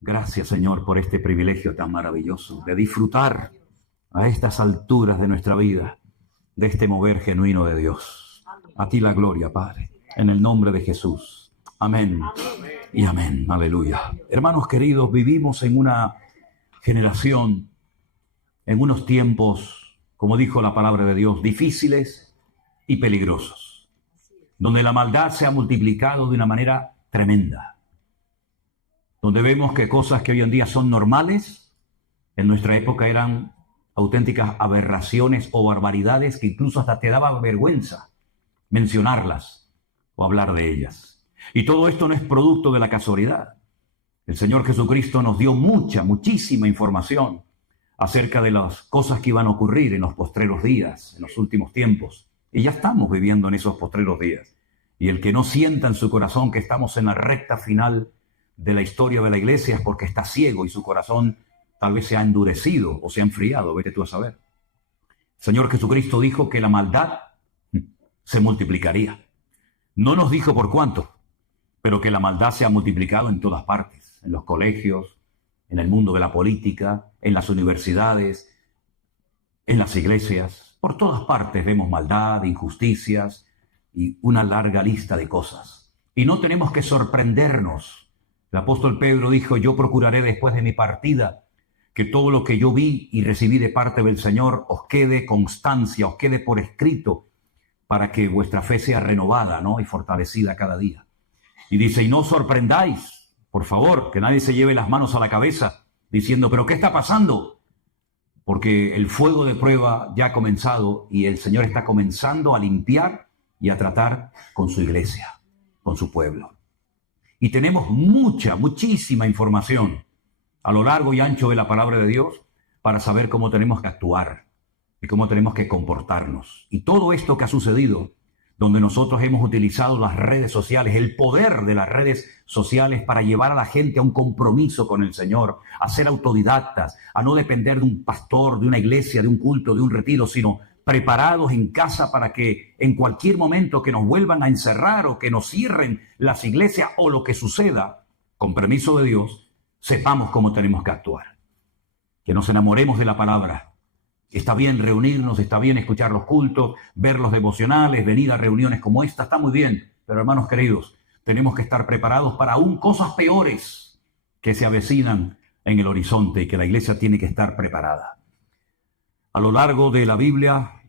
Gracias, Señor, por este privilegio tan maravilloso de disfrutar a estas alturas de nuestra vida de este mover genuino de Dios. A ti la gloria, Padre, en el nombre de Jesús. Amén y amén. Aleluya. Hermanos queridos, vivimos en una generación, en unos tiempos, como dijo la palabra de Dios, difíciles y peligrosos, donde la maldad se ha multiplicado de una manera tremenda, donde vemos que cosas que hoy en día son normales, en nuestra época eran auténticas aberraciones o barbaridades que incluso hasta te daba vergüenza mencionarlas o hablar de ellas. Y todo esto no es producto de la casualidad. El Señor Jesucristo nos dio muchísima información acerca de las cosas que iban a ocurrir en los postreros días, en los últimos tiempos. Y ya estamos viviendo en esos postreros días. Y el que no sienta en su corazón que estamos en la recta final de la historia de la iglesia es porque está ciego y su corazón tal vez se ha endurecido o se ha enfriado, vete tú a saber. El Señor Jesucristo dijo que la maldad se multiplicaría. No nos dijo por cuánto, pero que la maldad se ha multiplicado en todas partes, en los colegios, en el mundo de la política, en las universidades, en las iglesias. Por todas partes vemos maldad, injusticias y una larga lista de cosas. Y no tenemos que sorprendernos. El apóstol Pedro dijo, yo procuraré después de mi partida que todo lo que yo vi y recibí de parte del Señor os quede constancia, os quede por escrito, para que vuestra fe sea renovada, ¿no? Y fortalecida cada día. Y dice, y no os sorprendáis, por favor, que nadie se lleve las manos a la cabeza diciendo, ¿pero qué está pasando? Porque el fuego de prueba ya ha comenzado y el Señor está comenzando a limpiar y a tratar con su iglesia, con su pueblo. Y tenemos muchísima información a lo largo y ancho de la palabra de Dios para saber cómo tenemos que actuar y cómo tenemos que comportarnos. Y todo esto que ha sucedido, donde nosotros hemos utilizado las redes sociales, el poder de las redes sociales para llevar a la gente a un compromiso con el Señor, a ser autodidactas, a no depender de un pastor, de una iglesia, de un culto, de un retiro, sino preparados en casa para que en cualquier momento que nos vuelvan a encerrar o que nos cierren las iglesias o lo que suceda, con permiso de Dios, sepamos cómo tenemos que actuar. Que nos enamoremos de la palabra. Está bien reunirnos, está bien escuchar los cultos, ver los devocionales, venir a reuniones como esta, está muy bien. Pero hermanos queridos, tenemos que estar preparados para aún cosas peores que se avecinan en el horizonte y que la iglesia tiene que estar preparada. A lo largo de la Biblia,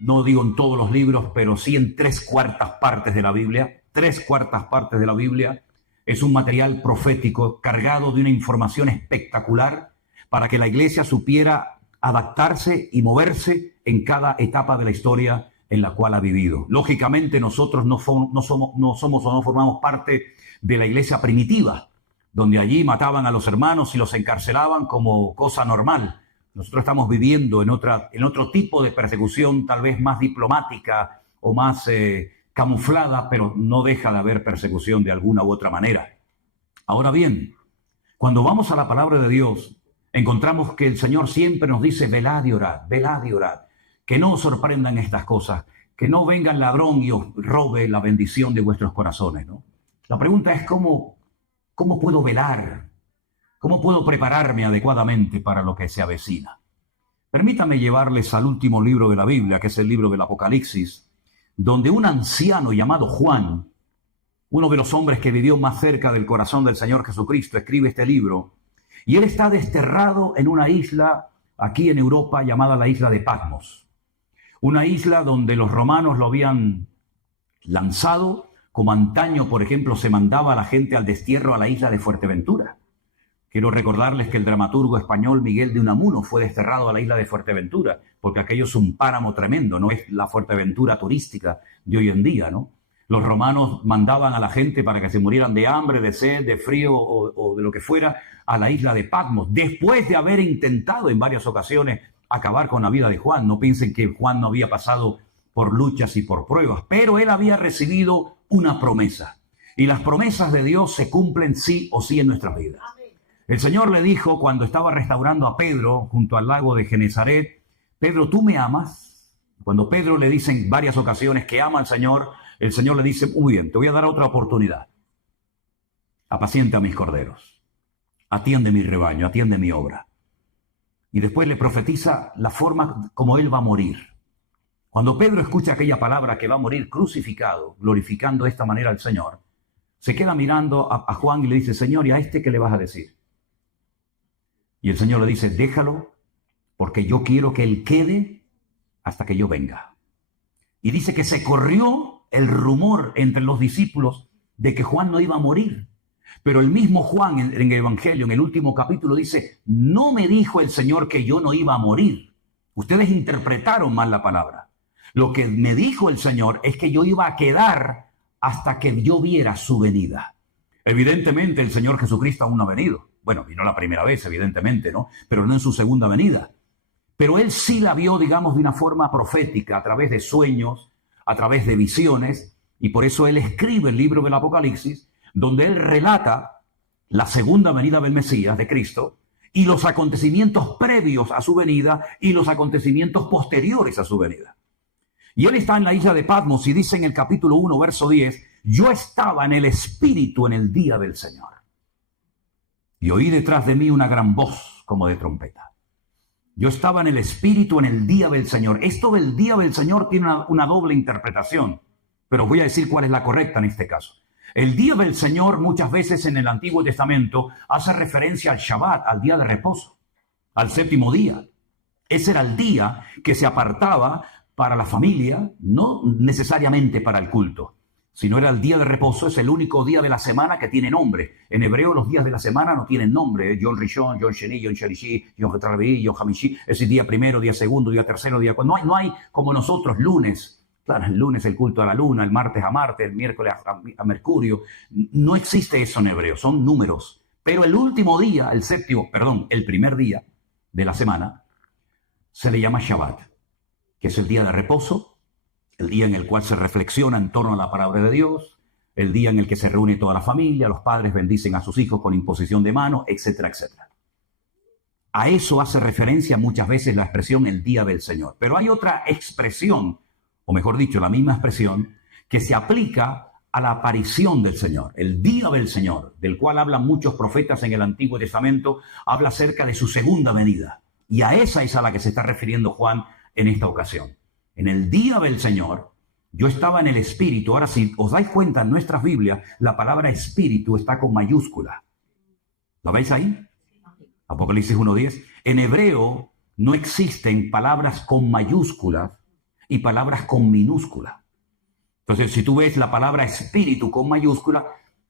no digo en todos los libros, pero sí en 3/4 partes de la Biblia, 3/4 partes de la Biblia, es un material profético cargado de una información espectacular para que la iglesia supiera adaptarse y moverse en cada etapa de la historia en la cual ha vivido. Lógicamente nosotros no somos o no formamos parte de la iglesia primitiva, donde allí mataban a los hermanos y los encarcelaban como cosa normal. Nosotros estamos viviendo en otro tipo de persecución, tal vez más diplomática o más camuflada, pero no deja de haber persecución de alguna u otra manera. Ahora bien, cuando vamos a la palabra de Dios, encontramos que el Señor siempre nos dice, velad y orad, que no os sorprendan estas cosas, que no venga el ladrón y os robe la bendición de vuestros corazones, ¿no? La pregunta es, ¿cómo puedo velar? ¿Cómo puedo prepararme adecuadamente para lo que se avecina? Permítame llevarles al último libro de la Biblia, que es el libro del Apocalipsis, donde un anciano llamado Juan, uno de los hombres que vivió más cerca del corazón del Señor Jesucristo, escribe este libro, y él está desterrado en una isla aquí en Europa llamada la isla de Patmos. Una isla donde los romanos lo habían lanzado, como antaño, por ejemplo, se mandaba a la gente al destierro a la isla de Fuerteventura. Quiero recordarles que el dramaturgo español Miguel de Unamuno fue desterrado a la isla de Fuerteventura, porque aquello es un páramo tremendo, no es la Fuerteventura turística de hoy en día, ¿no? Los romanos mandaban a la gente para que se murieran de hambre, de sed, de frío o de lo que fuera a la isla de Patmos, después de haber intentado en varias ocasiones acabar con la vida de Juan. No piensen que Juan no había pasado por luchas y por pruebas, pero él había recibido una promesa. Y las promesas de Dios se cumplen sí o sí en nuestras vidas. El Señor le dijo cuando estaba restaurando a Pedro junto al lago de Genesaret, Pedro, ¿tú me amas? Cuando Pedro le dice en varias ocasiones que ama al Señor, el Señor le dice, muy bien, te voy a dar otra oportunidad. Apacienta a mis corderos, atiende mi rebaño, atiende mi obra. Y después le profetiza la forma como él va a morir. Cuando Pedro escucha aquella palabra que va a morir crucificado, glorificando de esta manera al Señor, se queda mirando a Juan y le dice, Señor, ¿y a este qué le vas a decir? Y el Señor le dice, déjalo, porque yo quiero que él quede hasta que yo venga. Y dice que se corrió el rumor entre los discípulos de que Juan no iba a morir. Pero el mismo Juan en el Evangelio, en el último capítulo, dice, no me dijo el Señor que yo no iba a morir. Ustedes interpretaron mal la palabra. Lo que me dijo el Señor es que yo iba a quedar hasta que yo viera su venida. Evidentemente el Señor Jesucristo aún no ha venido. Bueno, vino la primera vez, evidentemente, ¿no? Pero no en su segunda venida. Pero él sí la vio, digamos, de una forma profética, a través de sueños, a través de visiones, y por eso él escribe el libro del Apocalipsis, donde él relata la segunda venida del Mesías, de Cristo, y los acontecimientos previos a su venida y los acontecimientos posteriores a su venida. Y él está en la isla de Patmos y dice en el capítulo 1, verso 10, yo estaba en el Espíritu en el día del Señor. Y oí detrás de mí una gran voz como de trompeta. Yo estaba en el Espíritu en el día del Señor. Esto del día del Señor tiene una doble interpretación, pero voy a decir cuál es la correcta en este caso. El día del Señor muchas veces en el Antiguo Testamento hace referencia al Shabbat, al día de reposo, al séptimo día. Ese era el día que se apartaba para la familia, no necesariamente para el culto, sino era el día de reposo. Es el único día de la semana que tiene nombre. En hebreo los días de la semana no tienen nombre. Yom Rishon, Yom Sheni, Yom Shalishi, Yom Revi, Yom Hamishi. Es el día primero, día segundo, día tercero, día cuarto. No hay como nosotros lunes. Claro, el lunes el culto a la luna, el martes a Marte, el miércoles a Mercurio. No existe eso en hebreo, son números. Pero el último día, el primer día de la semana, se le llama Shabbat, que es el día de reposo, el día en el cual se reflexiona en torno a la palabra de Dios, el día en el que se reúne toda la familia, los padres bendicen a sus hijos con imposición de mano, etcétera, etcétera. A eso hace referencia muchas veces la expresión el día del Señor. Pero hay otra expresión, o mejor dicho, la misma expresión, que se aplica a la aparición del Señor. El día del Señor, del cual hablan muchos profetas en el Antiguo Testamento, habla acerca de su segunda venida. Y a esa es a la que se está refiriendo Juan en esta ocasión. En el día del Señor, yo estaba en el Espíritu. Ahora, si os dais cuenta, en nuestras Biblias, la palabra Espíritu está con mayúscula. ¿Lo veis ahí? Apocalipsis 1:10. En hebreo no existen palabras con mayúsculas y palabras con minúscula. Entonces, si tú ves la palabra Espíritu con mayúscula,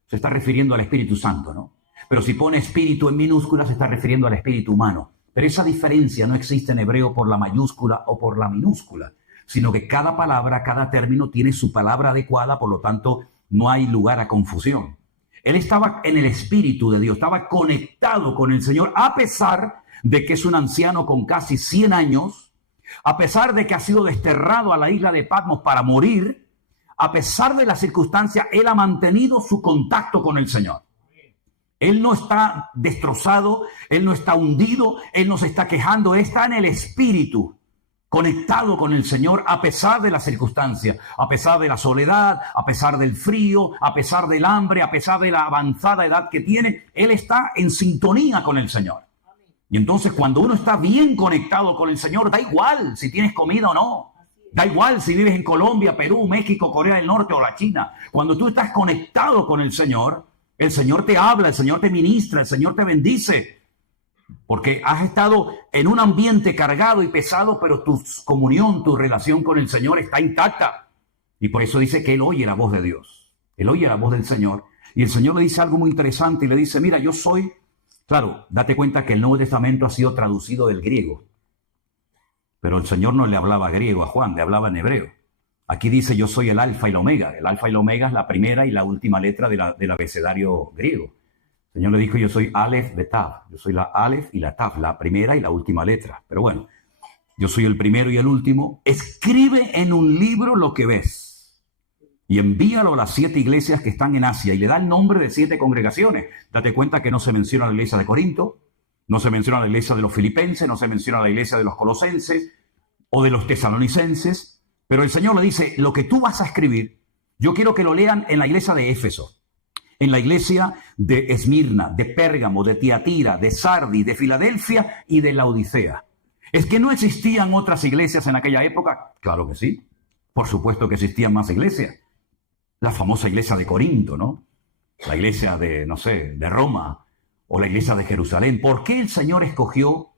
se está refiriendo al Espíritu Santo, ¿no? Pero si pone Espíritu en minúscula, se está refiriendo al Espíritu humano. Pero esa diferencia no existe en hebreo por la mayúscula o por la minúscula, sino que cada palabra, cada término tiene su palabra adecuada, por lo tanto no hay lugar a confusión. Él estaba en el Espíritu de Dios, estaba conectado con el Señor, a pesar de que es un anciano con casi 100 años, a pesar de que ha sido desterrado a la isla de Patmos para morir, a pesar de las circunstancias, él ha mantenido su contacto con el Señor. Él no está destrozado, él no está hundido, él no se está quejando, él está en el Espíritu, conectado con el Señor a pesar de las circunstancias, a pesar de la soledad, a pesar del frío, a pesar del hambre, a pesar de la avanzada edad que tiene. Él está en sintonía con el Señor. Y entonces cuando uno está bien conectado con el Señor, da igual si tienes comida o no. Da igual si vives en Colombia, Perú, México, Corea del Norte o la China. Cuando tú estás conectado con el Señor te habla, el Señor te ministra, el Señor te bendice. Porque has estado en un ambiente cargado y pesado, pero tu comunión, tu relación con el Señor está intacta. Y por eso dice que él oye la voz de Dios. Él oye la voz del Señor. Y el Señor le dice algo muy interesante y le dice, mira, yo soy... Claro, date cuenta que el Nuevo Testamento ha sido traducido del griego. Pero el Señor no le hablaba griego a Juan, le hablaba en hebreo. Aquí dice, yo soy el alfa y la omega. El alfa y la omega es la primera y la última letra del abecedario griego. El Señor le dijo, yo soy Aleph Betav. Yo soy la Aleph y la Tav, la primera y la última letra. Pero bueno, yo soy el primero y el último. Escribe en un libro lo que ves y envíalo a las 7 iglesias que están en Asia. Y le da el nombre de 7 congregaciones. Date cuenta que no se menciona la iglesia de Corinto, no se menciona la iglesia de los filipenses, no se menciona la iglesia de los colosenses. o de los tesalonicenses, pero el Señor le dice, lo que tú vas a escribir, yo quiero que lo lean en la iglesia de Éfeso, en la iglesia de Esmirna, de Pérgamo, de Tiatira, de Sardi, de Filadelfia y de Laodicea. ¿Es que no existían otras iglesias en aquella época? Claro que sí. Por supuesto que existían más iglesias. La famosa iglesia de Corinto, ¿no? La iglesia de, no sé, de Roma o la iglesia de Jerusalén. ¿Por qué el Señor escogió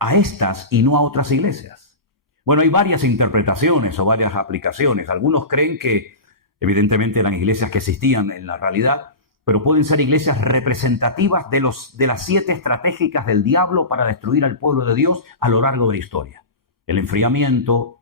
a estas y no a otras iglesias? Bueno, hay varias interpretaciones o varias aplicaciones. Algunos creen que evidentemente eran iglesias que existían en la realidad, pero pueden ser iglesias representativas de las 7 estratégicas del diablo para destruir al pueblo de Dios a lo largo de la historia. El enfriamiento,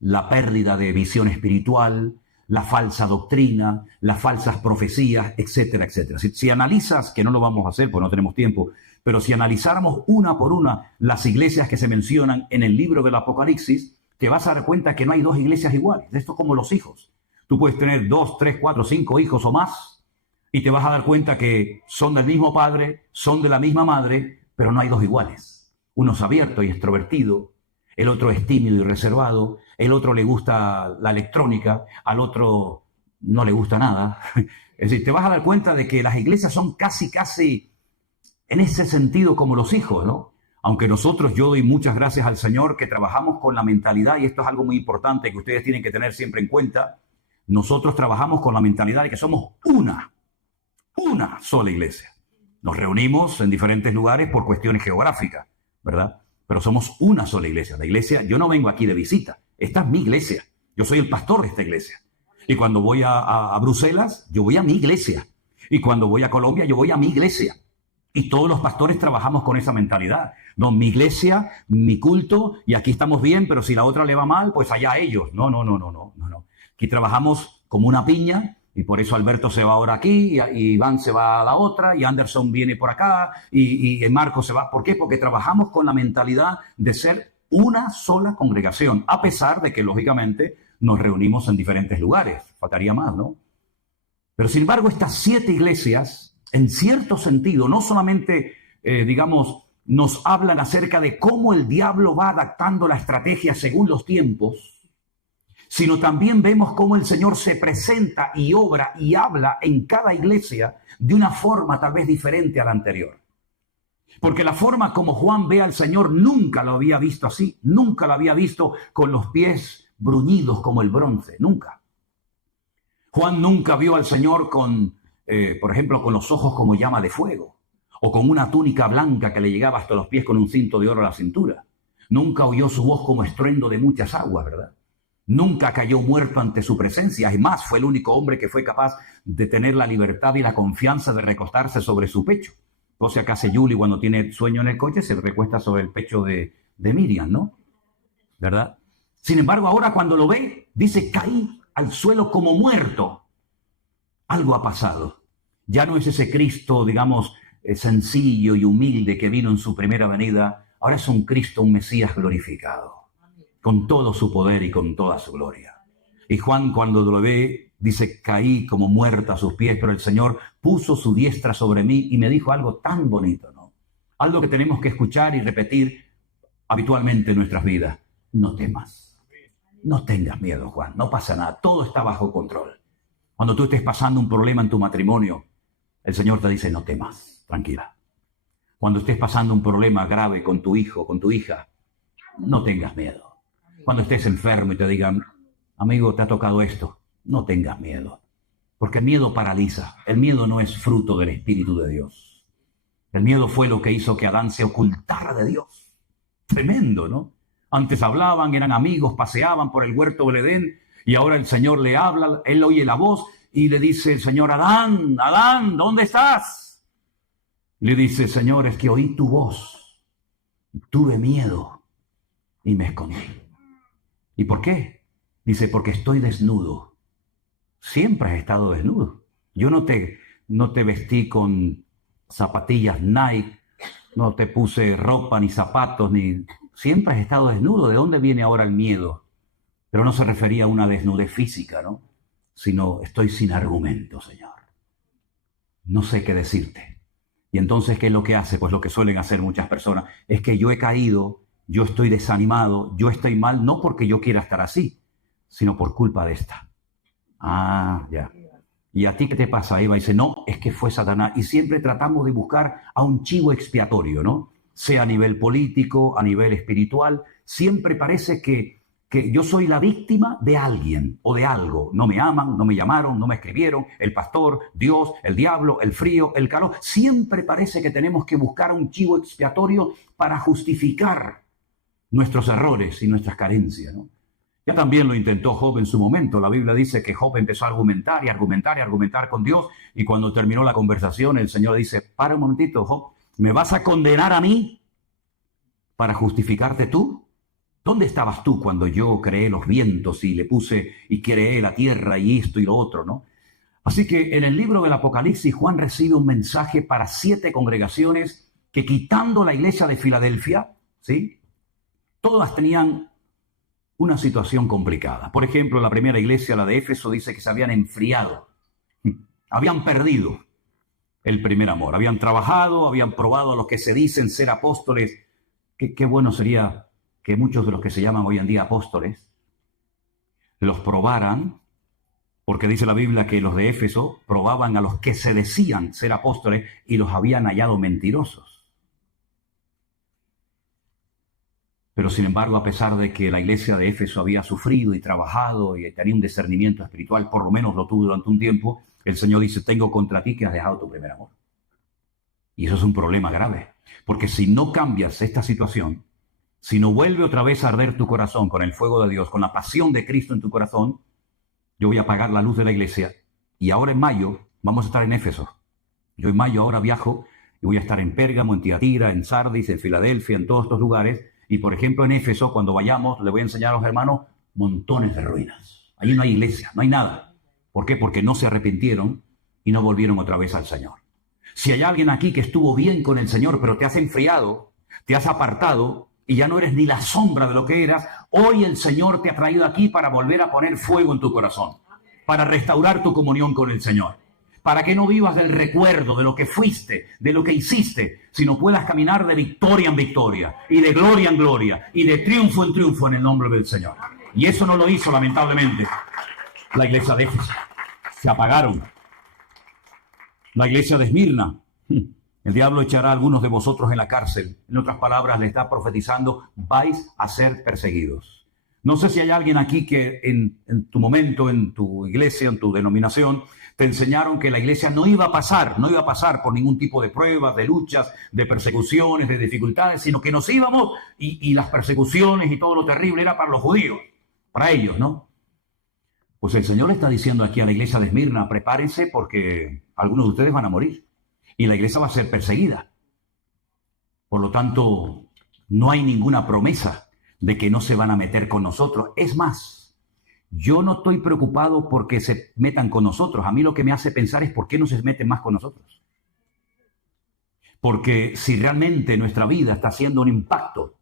la pérdida de visión espiritual, la falsa doctrina, las falsas profecías, etcétera, etcétera. Si analizas, que no lo vamos a hacer porque no tenemos tiempo, pero si analizáramos una por una las iglesias que se mencionan en el libro del Apocalipsis, te vas a dar cuenta que no hay 2 iglesias iguales. Esto es como los hijos. Tú puedes tener 2, 3, 4, 5 hijos o más, y te vas a dar cuenta que son del mismo padre, son de la misma madre, pero no hay 2 iguales. Uno es abierto y extrovertido, el otro es tímido y reservado, el otro le gusta la electrónica, al otro no le gusta nada. Es decir, te vas a dar cuenta de que las iglesias son casi en ese sentido como los hijos, ¿no? Aunque nosotros, yo doy muchas gracias al Señor que trabajamos con la mentalidad, y esto es algo muy importante que ustedes tienen que tener siempre en cuenta. Nosotros trabajamos con la mentalidad de que somos una sola iglesia. Nos reunimos en diferentes lugares por cuestiones geográficas, ¿verdad? Pero somos una sola iglesia. La iglesia, yo no vengo aquí de visita. Esta es mi iglesia. Yo soy el pastor de esta iglesia. Y cuando voy a Bruselas, yo voy a mi iglesia. Y cuando voy a Colombia, yo voy a mi iglesia. Y todos los pastores trabajamos con esa mentalidad. No, mi iglesia, mi culto, y aquí estamos bien, pero si la otra le va mal, pues allá ellos. No. Aquí trabajamos como una piña, y por eso Alberto se va ahora aquí, y Iván se va a la otra, y Anderson viene por acá, y Marco se va. ¿Por qué? Porque trabajamos con la mentalidad de ser una sola congregación, a pesar de que, lógicamente, nos reunimos en diferentes lugares. Faltaría más, ¿no? Pero, sin embargo, estas 7 iglesias, en cierto sentido, no solamente, nos hablan acerca de cómo el diablo va adaptando la estrategia según los tiempos, sino también vemos cómo el Señor se presenta y obra y habla en cada iglesia de una forma tal vez diferente a la anterior. Porque la forma como Juan ve al Señor nunca lo había visto así, nunca lo había visto con los pies bruñidos como el bronce, nunca. Juan nunca vio al Señor por ejemplo, con los ojos como llama de fuego, o con una túnica blanca que le llegaba hasta los pies con un cinto de oro a la cintura. Nunca oyó su voz como estruendo de muchas aguas, ¿verdad? Nunca cayó muerto ante su presencia. Es más, fue el único hombre que fue capaz de tener la libertad y la confianza de recostarse sobre su pecho. Cosa que hace Julie cuando tiene sueño en el coche, se recuesta sobre el pecho de Miriam, ¿no? ¿Verdad? Sin embargo, ahora cuando lo ve, dice, caí al suelo como muerto. Algo ha pasado. Ya no es ese Cristo, sencillo y humilde que vino en su primera venida. Ahora es un Cristo, un Mesías glorificado, con todo su poder y con toda su gloria. Y Juan, cuando lo ve, dice, caí como muerto a sus pies, pero el Señor puso su diestra sobre mí y me dijo algo tan bonito, ¿no? Algo que tenemos que escuchar y repetir habitualmente en nuestras vidas. No temas. No tengas miedo, Juan. No pasa nada. Todo está bajo control. Cuando tú estés pasando un problema en tu matrimonio, el Señor te dice, no temas. Tranquila. Cuando estés pasando un problema grave con tu hijo, con tu hija, no tengas miedo. Cuando estés enfermo y te digan, amigo, te ha tocado esto, no tengas miedo. Porque el miedo paraliza. El miedo no es fruto del Espíritu de Dios. El miedo fue lo que hizo que Adán se ocultara de Dios. Tremendo, ¿no? Antes hablaban, eran amigos, paseaban por el huerto del Edén, y ahora el Señor le habla, él oye la voz y le dice el Señor, Adán, Adán, ¿dónde estás? Le dice, Señor, es que oí tu voz, tuve miedo y me escondí. ¿Y por qué? Dice, porque estoy desnudo. Siempre has estado desnudo. Yo no te vestí con zapatillas Nike, no te puse ropa ni zapatos, siempre has estado desnudo. ¿De dónde viene ahora el miedo? Pero no se refería a una desnudez física, ¿no? Sino, estoy sin argumento, Señor. No sé qué decirte. Y entonces, ¿qué es lo que hace? Pues lo que suelen hacer muchas personas. Es que yo he caído yo estoy desanimado, yo estoy mal, no porque yo quiera estar así, sino por culpa de esta. Ah, ya. ¿Y a ti qué te pasa, Eva? Y dice, no, es que fue Satanás. Y siempre tratamos de buscar a un chivo expiatorio, ¿no? Sea a nivel político, a nivel espiritual. Siempre parece que yo soy la víctima de alguien o de algo. No me aman, no me llamaron, no me escribieron, el pastor, Dios, el diablo, el frío, el calor. Siempre parece que tenemos que buscar a un chivo expiatorio para justificar nuestros errores y nuestras carencias, ¿no? Ya también lo intentó Job en su momento. La Biblia dice que Job empezó a argumentar y argumentar y argumentar con Dios, y cuando terminó la conversación el Señor dice, para un momentito, Job, ¿me vas a condenar a mí para justificarte tú? ¿Dónde estabas tú cuando yo creé los vientos y le puse y creé la tierra y esto y lo otro, ¿no? Así que en el libro del Apocalipsis Juan recibe un mensaje para 7 congregaciones que, quitando la iglesia de Filadelfia, ¿sí?, todas tenían una situación complicada. Por ejemplo, la primera iglesia, la de Éfeso, dice que se habían enfriado, habían perdido el primer amor, habían trabajado, habían probado a los que se dicen ser apóstoles. Qué bueno sería que muchos de los que se llaman hoy en día apóstoles los probaran, porque dice la Biblia que los de Éfeso probaban a los que se decían ser apóstoles y los habían hallado mentirosos. Pero sin embargo, a pesar de que la iglesia de Éfeso había sufrido y trabajado y tenía un discernimiento espiritual, por lo menos lo tuvo durante un tiempo, el Señor dice, tengo contra ti que has dejado tu primer amor. Y eso es un problema grave, porque si no cambias esta situación, si no vuelve otra vez a arder tu corazón con el fuego de Dios, con la pasión de Cristo en tu corazón, yo voy a apagar la luz de la iglesia. Y ahora en mayo vamos a estar en Éfeso. Yo en mayo ahora viajo y voy a estar en Pérgamo, en Tiatira, en Sardis, en Filadelfia, en todos estos lugares. Y por ejemplo en Éfeso, cuando vayamos, le voy a enseñar a los hermanos montones de ruinas. Allí no hay iglesia, no hay nada. ¿Por qué? Porque no se arrepintieron y no volvieron otra vez al Señor. Si hay alguien aquí que estuvo bien con el Señor, pero te has enfriado, te has apartado y ya no eres ni la sombra de lo que eras, hoy el Señor te ha traído aquí para volver a poner fuego en tu corazón, para restaurar tu comunión con el Señor, para que no vivas del recuerdo de lo que fuiste, de lo que hiciste, sino puedas caminar de victoria en victoria, y de gloria en gloria, y de triunfo en triunfo en el nombre del Señor. Y eso no lo hizo, lamentablemente, la iglesia de Éfeso. Se apagaron. La iglesia de Esmirna, el diablo echará a algunos de vosotros en la cárcel. En otras palabras, le está profetizando, vais a ser perseguidos. No sé si hay alguien aquí que en tu momento, en tu iglesia, en tu denominación, te enseñaron que la iglesia no iba a pasar por ningún tipo de pruebas, de luchas, de persecuciones, de dificultades, sino que nos íbamos y las persecuciones y todo lo terrible era para los judíos, para ellos, ¿no? Pues el Señor está diciendo aquí a la iglesia de Esmirna, prepárense porque algunos de ustedes van a morir y la iglesia va a ser perseguida. Por lo tanto, no hay ninguna promesa de que no se van a meter con nosotros. Es más, yo no estoy preocupado porque se metan con nosotros. A mí lo que me hace pensar es por qué no se meten más con nosotros. Porque si realmente nuestra vida está haciendo un impacto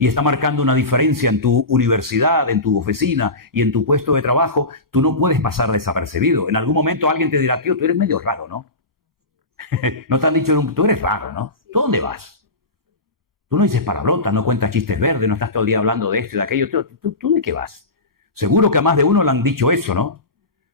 y está marcando una diferencia en tu universidad, en tu oficina y en tu puesto de trabajo, tú no puedes pasar desapercibido. En algún momento alguien te dirá, tío, tú eres medio raro, ¿no? No te han dicho, tú eres raro, ¿no? ¿Tú dónde vas? Tú no dices palabrotas, no cuentas chistes verdes, no estás todo el día hablando de esto y de aquello. ¿Tú de qué vas? Seguro que a más de uno le han dicho eso, ¿no?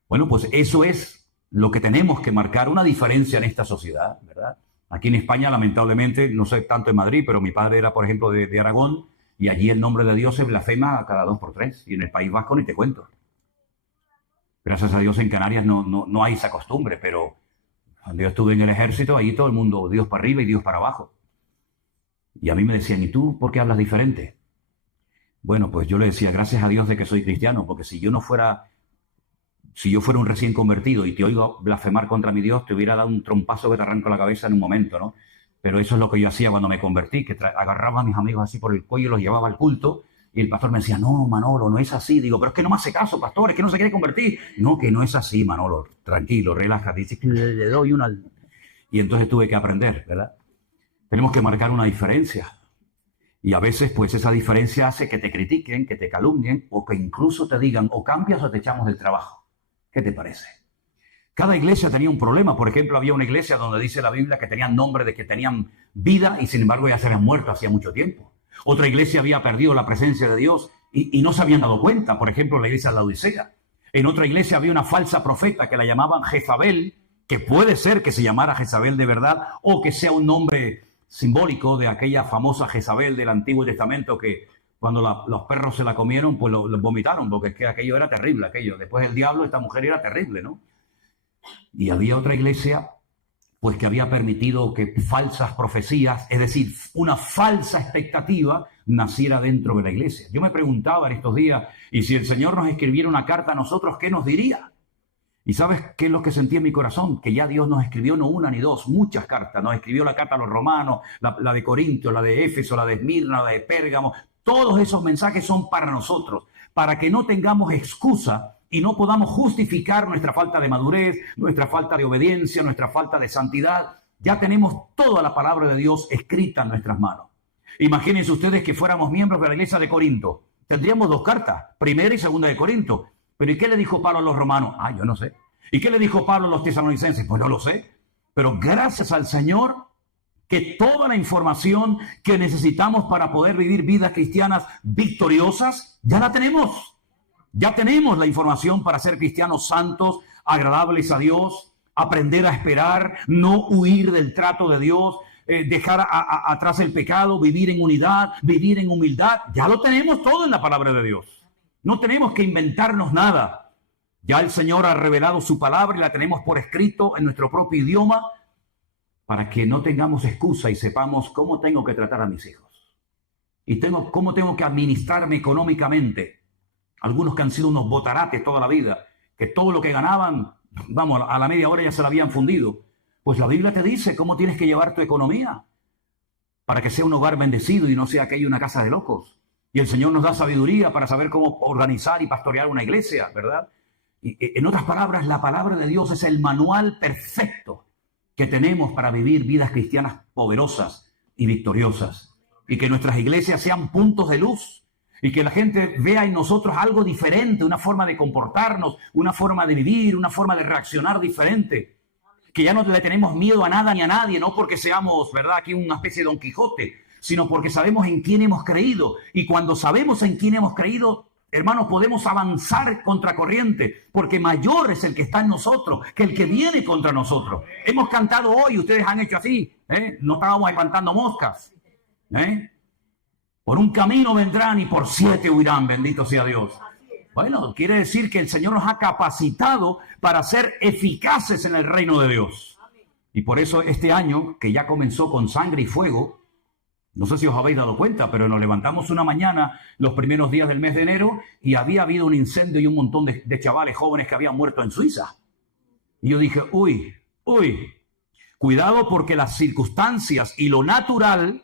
Bueno, pues eso es lo que tenemos que marcar, una diferencia en esta sociedad, ¿verdad? Aquí en España, lamentablemente, no sé tanto en Madrid, pero mi padre era, por ejemplo, de Aragón, y allí el nombre de Dios se blasfema cada 2 por 3, y en el País Vasco ni te cuento. Gracias a Dios en Canarias no hay esa costumbre, pero cuando yo estuve en el ejército, allí todo el mundo, Dios para arriba y Dios para abajo. Y a mí me decían, ¿y tú por qué hablas diferente? Bueno, pues yo le decía, gracias a Dios de que soy cristiano, porque si yo fuera un recién convertido y te oigo blasfemar contra mi Dios, te hubiera dado un trompazo que te arranco la cabeza en un momento, ¿no? Pero eso es lo que yo hacía cuando me convertí, que agarraba a mis amigos así por el cuello y los llevaba al culto, y el pastor me decía, no, Manolo, no es así. Digo, pero es que no me hace caso, pastor, es que no se quiere convertir. No, que no es así, Manolo, tranquilo, relájate. Dice que le doy una... Y entonces tuve que aprender, ¿verdad? Tenemos que marcar una diferencia. Y a veces, pues, esa diferencia hace que te critiquen, que te calumnien, o que incluso te digan, o cambias o te echamos del trabajo. ¿Qué te parece? Cada iglesia tenía un problema. Por ejemplo, había una iglesia donde dice la Biblia que tenían nombre de que tenían vida y sin embargo ya se habían muerto hacía mucho tiempo. Otra iglesia había perdido la presencia de Dios y no se habían dado cuenta. Por ejemplo, la iglesia de la Odisea. En otra iglesia había una falsa profeta que la llamaban Jezabel, que puede ser que se llamara Jezabel de verdad o que sea un nombre simbólico de aquella famosa Jezabel del Antiguo Testamento que cuando los perros se la comieron, pues lo vomitaron, porque es que aquello era terrible, aquello. Después el diablo, esta mujer era terrible, ¿no? Y había otra iglesia, pues que había permitido que falsas profecías, es decir, una falsa expectativa, naciera dentro de la iglesia. Yo me preguntaba en estos días, y si el Señor nos escribiera una carta a nosotros, ¿qué nos diría? ¿Y sabes qué es lo que sentí en mi corazón? Que ya Dios nos escribió no una ni dos, muchas cartas. Nos escribió la carta a los romanos, la de Corintios, la de Éfeso, la de Esmirna, la de Pérgamo. Todos esos mensajes son para nosotros, para que no tengamos excusa y no podamos justificar nuestra falta de madurez, nuestra falta de obediencia, nuestra falta de santidad. Ya tenemos toda la palabra de Dios escrita en nuestras manos. Imagínense ustedes que fuéramos miembros de la iglesia de Corinto. Tendríamos dos cartas, primera y segunda de Corinto. Pero ¿y qué le dijo Pablo a los romanos? Yo no sé. ¿Y qué le dijo Pablo a los tesalonicenses? Pues no lo sé. Pero gracias al Señor que toda la información que necesitamos para poder vivir vidas cristianas victoriosas, ya la tenemos. Ya tenemos la información para ser cristianos santos, agradables a Dios, aprender a esperar, no huir del trato de Dios, dejar atrás el pecado, vivir en unidad, vivir en humildad. Ya lo tenemos todo en la palabra de Dios. No tenemos que inventarnos nada. Ya el Señor ha revelado su palabra y la tenemos por escrito en nuestro propio idioma para que no tengamos excusa y sepamos cómo tengo que tratar a mis hijos. Y cómo tengo que administrarme económicamente. Algunos que han sido unos botarates toda la vida, que todo lo que ganaban, vamos, a la media hora ya se lo habían fundido. Pues la Biblia te dice cómo tienes que llevar tu economía para que sea un hogar bendecido y no sea aquello una casa de locos. Y el Señor nos da sabiduría para saber cómo organizar y pastorear una iglesia, ¿verdad? Y, en otras palabras, la palabra de Dios es el manual perfecto que tenemos para vivir vidas cristianas poderosas y victoriosas. Y que nuestras iglesias sean puntos de luz. Y que la gente vea en nosotros algo diferente, una forma de comportarnos, una forma de vivir, una forma de reaccionar diferente. Que ya no le tenemos miedo a nada ni a nadie, no porque seamos, ¿verdad?, aquí una especie de Don Quijote, sino porque sabemos en quién hemos creído. Y cuando sabemos en quién hemos creído, hermanos, podemos avanzar contracorriente, porque mayor es el que está en nosotros que el que viene contra nosotros. Hemos cantado hoy, ustedes han hecho así, no estábamos espantando moscas. Por un camino vendrán y por 7 huirán, bendito sea Dios. Bueno, quiere decir que el Señor nos ha capacitado para ser eficaces en el reino de Dios. Y por eso este año, que ya comenzó con sangre y fuego, no sé si os habéis dado cuenta, pero nos levantamos una mañana los primeros días del mes de enero y había habido un incendio y un montón de chavales jóvenes que habían muerto en Suiza. Y yo dije, uy, cuidado, porque las circunstancias y lo natural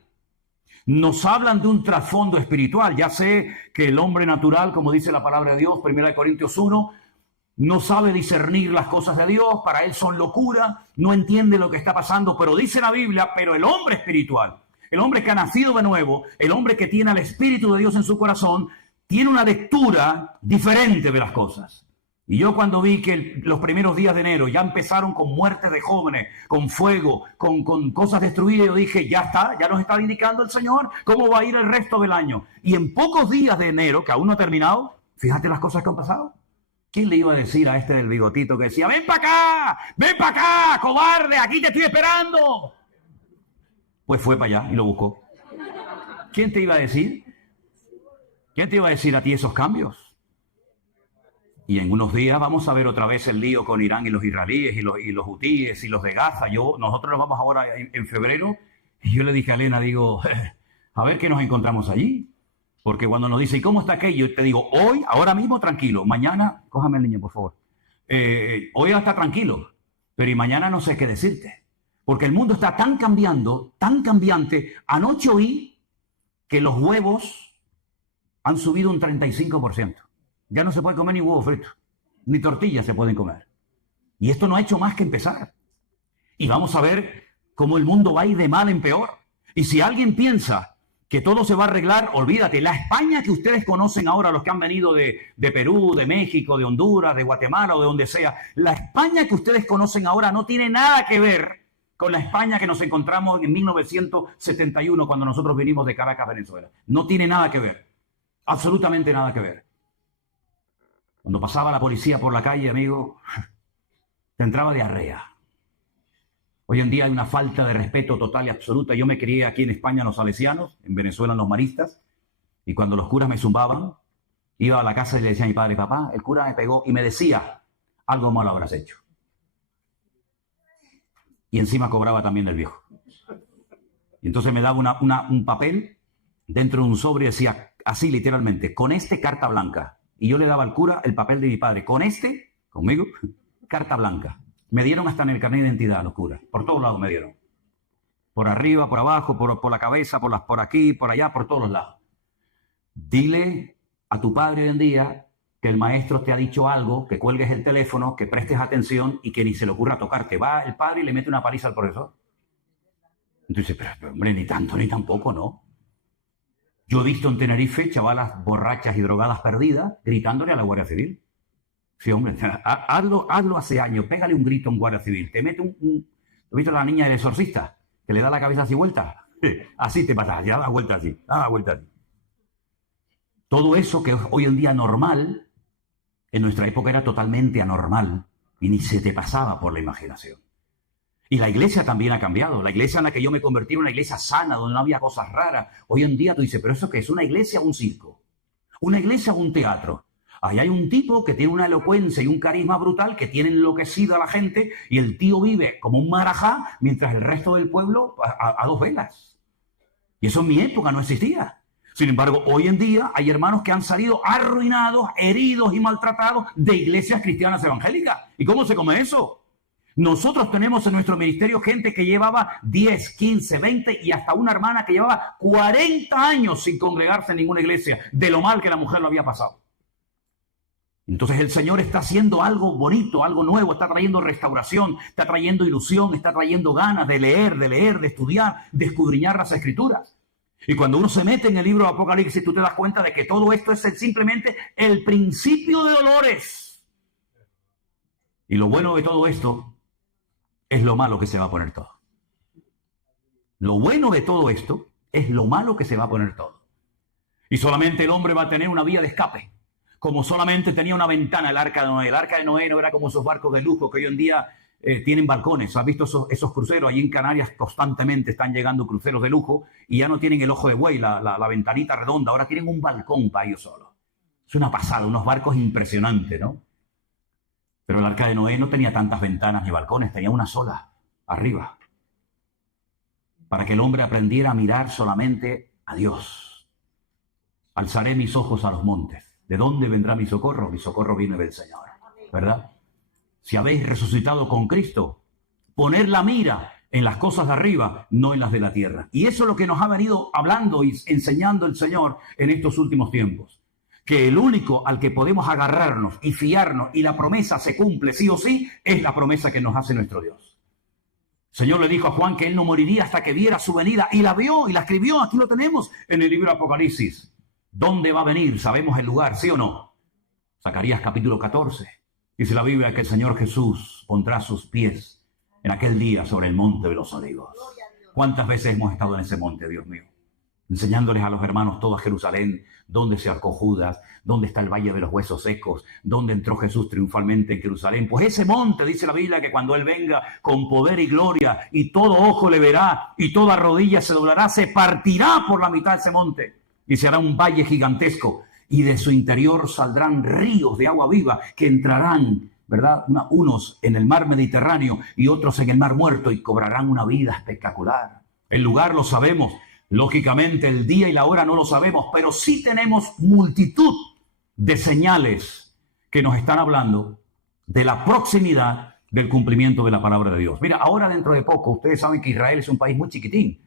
nos hablan de un trasfondo espiritual. Ya sé que el hombre natural, como dice la palabra de Dios, 1 Corintios 1, no sabe discernir las cosas de Dios, para él son locura, no entiende lo que está pasando, pero dice la Biblia, pero el hombre espiritual, el hombre que ha nacido de nuevo, el hombre que tiene al Espíritu de Dios en su corazón, tiene una lectura diferente de las cosas. Y yo cuando vi que los primeros días de enero ya empezaron con muertes de jóvenes, con fuego, con cosas destruidas, yo dije, ya está, ya nos está indicando el Señor cómo va a ir el resto del año. Y en pocos días de enero, que aún no ha terminado, fíjate las cosas que han pasado. ¿Quién le iba a decir a este del bigotito que decía, ven para acá, cobarde, aquí te estoy esperando? Pues fue para allá y lo buscó. ¿Quién te iba a decir? ¿Quién te iba a decir a ti esos cambios? Y en unos días vamos a ver otra vez el lío con Irán y los israelíes y los hutíes y los de Gaza. Nosotros nos vamos ahora en febrero. Y yo le dije a Elena, digo, a ver qué nos encontramos allí. Porque cuando nos dice, ¿y cómo está aquello? Yo te digo, hoy, ahora mismo, tranquilo. Mañana, cójame el niño, por favor. Hoy está tranquilo. Pero y mañana no sé qué decirte. Porque el mundo está tan cambiando, tan cambiante. Anoche oí que los huevos han subido un 35%. Ya no se puede comer ni huevo frito, ni tortillas se pueden comer. Y esto no ha hecho más que empezar. Y vamos a ver cómo el mundo va a ir de mal en peor. Y si alguien piensa que todo se va a arreglar, olvídate. La España que ustedes conocen ahora, los que han venido de Perú, de México, de Honduras, de Guatemala o de donde sea, la España que ustedes conocen ahora no tiene nada que ver con la España que nos encontramos en 1971 cuando nosotros vinimos de Caracas, Venezuela. No tiene nada que ver, absolutamente nada que ver. Cuando pasaba la policía por la calle, amigo, te entraba diarrea. Hoy en día hay una falta de respeto total y absoluta. Yo me crié aquí en España en los salesianos, en Venezuela en los maristas, y cuando los curas me zumbaban, iba a la casa y le decía a mi padre, papá, el cura me pegó y me decía, algo malo habrás hecho. Y encima cobraba también del viejo. Y entonces me daba un papel dentro de un sobre y decía, así literalmente, con este carta blanca. Y yo le daba al cura el papel de mi padre, con este, conmigo, carta blanca. Me dieron hasta en el carnet de identidad los curas, por todos lados me dieron. Por arriba, por abajo, por la cabeza, por aquí, por allá, por todos los lados. Dile a tu padre hoy en día que el maestro te ha dicho algo, que cuelgues el teléfono, que prestes atención y que ni se le ocurra tocarte. Va el padre y le mete una paliza al profesor. Entonces, pero hombre, ni tanto ni tampoco, ¿no? Yo he visto en Tenerife chavalas borrachas y drogadas perdidas gritándole a la Guardia Civil. Sí, hombre, hazlo hace años, pégale un grito a un Guardia Civil, te mete ¿has visto la niña del exorcista? Que le da la cabeza así vuelta. Así te pasa, ya da vuelta así, da vuelta así. Todo eso que es hoy en día normal, en nuestra época era totalmente anormal y ni se te pasaba por la imaginación. Y la iglesia también ha cambiado. La iglesia en la que yo me convertí en una iglesia sana, donde no había cosas raras. Hoy en día tú dices, ¿pero eso qué es? ¿Una iglesia o un circo? ¿Una iglesia o un teatro? Ahí hay un tipo que tiene una elocuencia y un carisma brutal que tiene enloquecido a la gente y el tío vive como un marajá mientras el resto del pueblo a dos velas. Y eso en mi época no existía. Sin embargo, hoy en día hay hermanos que han salido arruinados, heridos y maltratados de iglesias cristianas evangélicas. ¿Y cómo se come eso? Nosotros tenemos en nuestro ministerio gente que llevaba 10, 15, 20 y hasta una hermana que llevaba 40 años sin congregarse en ninguna iglesia, de lo mal que la mujer lo había pasado. Entonces el Señor está haciendo algo bonito, algo nuevo, está trayendo restauración, está trayendo ilusión, está trayendo ganas de leer, de estudiar, de escudriñar las Escrituras. Y cuando uno se mete en el libro de Apocalipsis, tú te das cuenta de que todo esto es simplemente el principio de dolores. Y lo bueno de todo esto es lo malo que se va a poner todo. Lo bueno de todo esto es lo malo que se va a poner todo. Y solamente el hombre va a tener una vía de escape. Como solamente tenía una ventana el arca de Noé. El arca de Noé no era como esos barcos de lujo que hoy en día tienen balcones. ¿Has visto esos cruceros? Allí en Canarias constantemente están llegando cruceros de lujo y ya no tienen el ojo de buey, la ventanita redonda. Ahora tienen un balcón para ellos solos. Es una pasada, unos barcos impresionantes, ¿no? Pero el arca de Noé no tenía tantas ventanas ni balcones, tenía una sola, arriba. Para que el hombre aprendiera a mirar solamente a Dios. Alzaré mis ojos a los montes. ¿De dónde vendrá mi socorro? Mi socorro viene del Señor, ¿verdad? Si habéis resucitado con Cristo, poner la mira en las cosas de arriba, no en las de la tierra. Y eso es lo que nos ha venido hablando y enseñando el Señor en estos últimos tiempos. Que el único al que podemos agarrarnos y fiarnos y la promesa se cumple sí o sí, es la promesa que nos hace nuestro Dios. El Señor le dijo a Juan que él no moriría hasta que viera su venida y la vio y la escribió. Aquí lo tenemos en el libro de Apocalipsis. ¿Dónde va a venir? ¿Sabemos el lugar, sí o no? Zacarías capítulo 14. Dice la Biblia que el Señor Jesús pondrá sus pies en aquel día sobre el monte de los olivos. ¿Cuántas veces hemos estado en ese monte, Dios mío? Enseñándoles a los hermanos toda Jerusalén, dónde se ahorcó Judas, dónde está el valle de los huesos secos, dónde entró Jesús triunfalmente en Jerusalén. Pues ese monte, dice la Biblia, que cuando Él venga con poder y gloria, y todo ojo le verá, y toda rodilla se doblará, se partirá por la mitad de ese monte. Y se hará un valle gigantesco, y de su interior saldrán ríos de agua viva que entrarán, ¿verdad? Unos en el mar Mediterráneo y otros en el mar Muerto y cobrarán una vida espectacular. El lugar lo sabemos, lógicamente el día y la hora no lo sabemos, pero sí tenemos multitud de señales que nos están hablando de la proximidad del cumplimiento de la palabra de Dios. Mira, ahora dentro de poco, ustedes saben que Israel es un país muy chiquitín,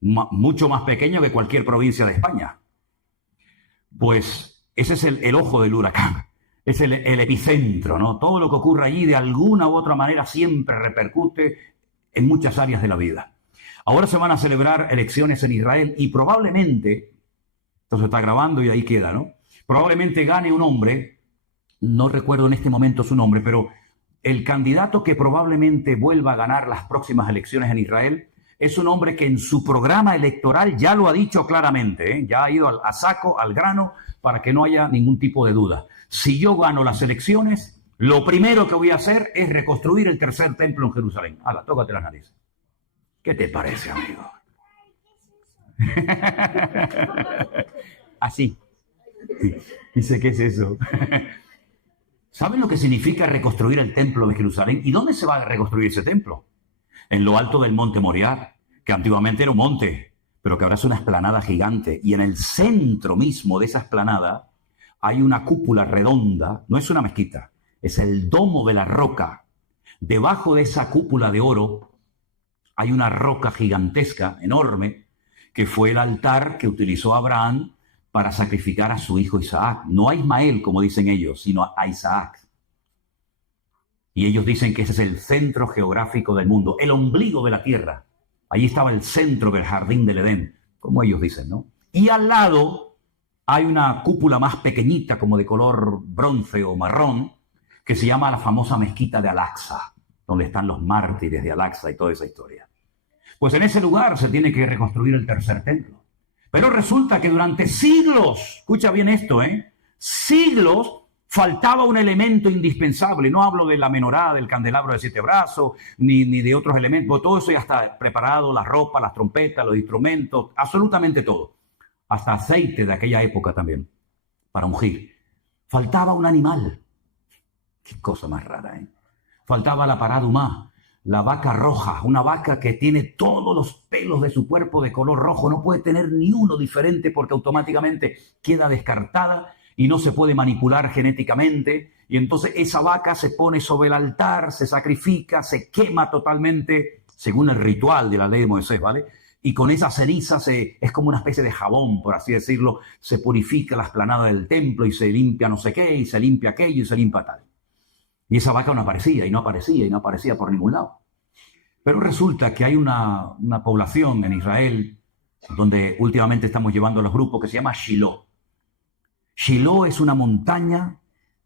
mucho más pequeño que cualquier provincia de España. Pues ese es el ojo del huracán, es el epicentro, ¿no? Todo lo que ocurre allí de alguna u otra manera siempre repercute en muchas áreas de la vida. Ahora se van a celebrar elecciones en Israel y probablemente, esto se está grabando y ahí queda, ¿no? Probablemente gane un hombre, no recuerdo en este momento su nombre, pero el candidato que probablemente vuelva a ganar las próximas elecciones en Israel es un hombre que en su programa electoral ya lo ha dicho claramente, ¿eh? Ya ha ido a saco, al grano, para que no haya ningún tipo de duda. Si yo gano las elecciones, lo primero que voy a hacer es reconstruir el tercer templo en Jerusalén. Hala, tócate las narices. ¿Qué te parece, amigo? Así. Dice, ¿qué es eso? ¿Saben lo que significa reconstruir el templo de Jerusalén? ¿Y dónde se va a reconstruir ese templo? En lo alto del monte Moriah, que antiguamente era un monte, pero que ahora es una explanada gigante. Y en el centro mismo de esa explanada hay una cúpula redonda, no es una mezquita, es el domo de la roca. Debajo de esa cúpula de oro hay una roca gigantesca, enorme, que fue el altar que utilizó Abraham para sacrificar a su hijo Isaac. No a Ismael, como dicen ellos, sino a Isaac. Y ellos dicen que ese es el centro geográfico del mundo, el ombligo de la tierra. Allí estaba el centro del jardín del Edén, como ellos dicen, ¿no? Y al lado hay una cúpula más pequeñita, como de color bronce o marrón, que se llama la famosa mezquita de Al-Aqsa, donde están los mártires de Al-Aqsa y toda esa historia. Pues en ese lugar se tiene que reconstruir el tercer templo. Pero resulta que durante siglos, escucha bien esto, siglos, faltaba un elemento indispensable. No hablo de la menorá, del candelabro de 7 brazos, ni de otros elementos. Todo eso ya está preparado, la ropa, las trompetas, los instrumentos, absolutamente todo. Hasta aceite de aquella época también, para ungir. Faltaba un animal. Qué cosa más rara, Faltaba la parada humana. La vaca roja, una vaca que tiene todos los pelos de su cuerpo de color rojo, no puede tener ni uno diferente porque automáticamente queda descartada y no se puede manipular genéticamente. Y entonces esa vaca se pone sobre el altar, se sacrifica, se quema totalmente, según el ritual de la ley de Moisés, ¿vale? Y con esa ceniza es como una especie de jabón, por así decirlo, se purifica la explanada del templo y se limpia no sé qué, y se limpia aquello y se limpia tal. Y esa vaca no aparecía, y no aparecía, y no aparecía por ningún lado. Pero resulta que hay una población en Israel donde últimamente estamos llevando a los grupos que se llama Shiloh. Shiloh es una montaña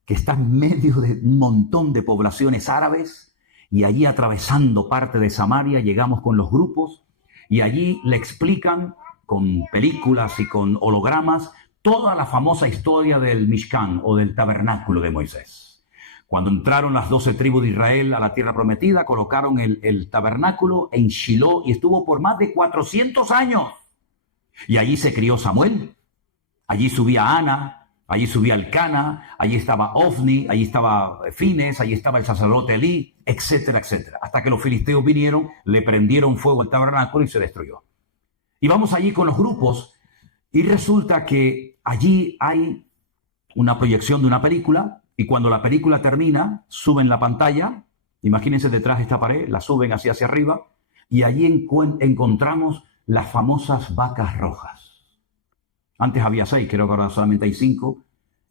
que está en medio de un montón de poblaciones árabes y allí atravesando parte de Samaria llegamos con los grupos y allí le explican con películas y con hologramas toda la famosa historia del Mishkan o del tabernáculo de Moisés. Cuando entraron las 12 tribus de Israel a la tierra prometida, colocaron el tabernáculo en Shiloh y estuvo por más de 400 años. Y allí se crió Samuel, allí subía Ana, allí subía Elcana, allí estaba Ofni, allí estaba Fines, allí estaba el sacerdote Elí, etcétera, etcétera. Hasta que los filisteos vinieron, le prendieron fuego al tabernáculo y se destruyó. Y vamos allí con los grupos y resulta que allí hay una proyección de una película. Y cuando la película termina, suben la pantalla, imagínense detrás de esta pared, la suben hacia arriba, y allí encontramos las famosas vacas rojas. Antes había 6, creo que ahora solamente hay 5,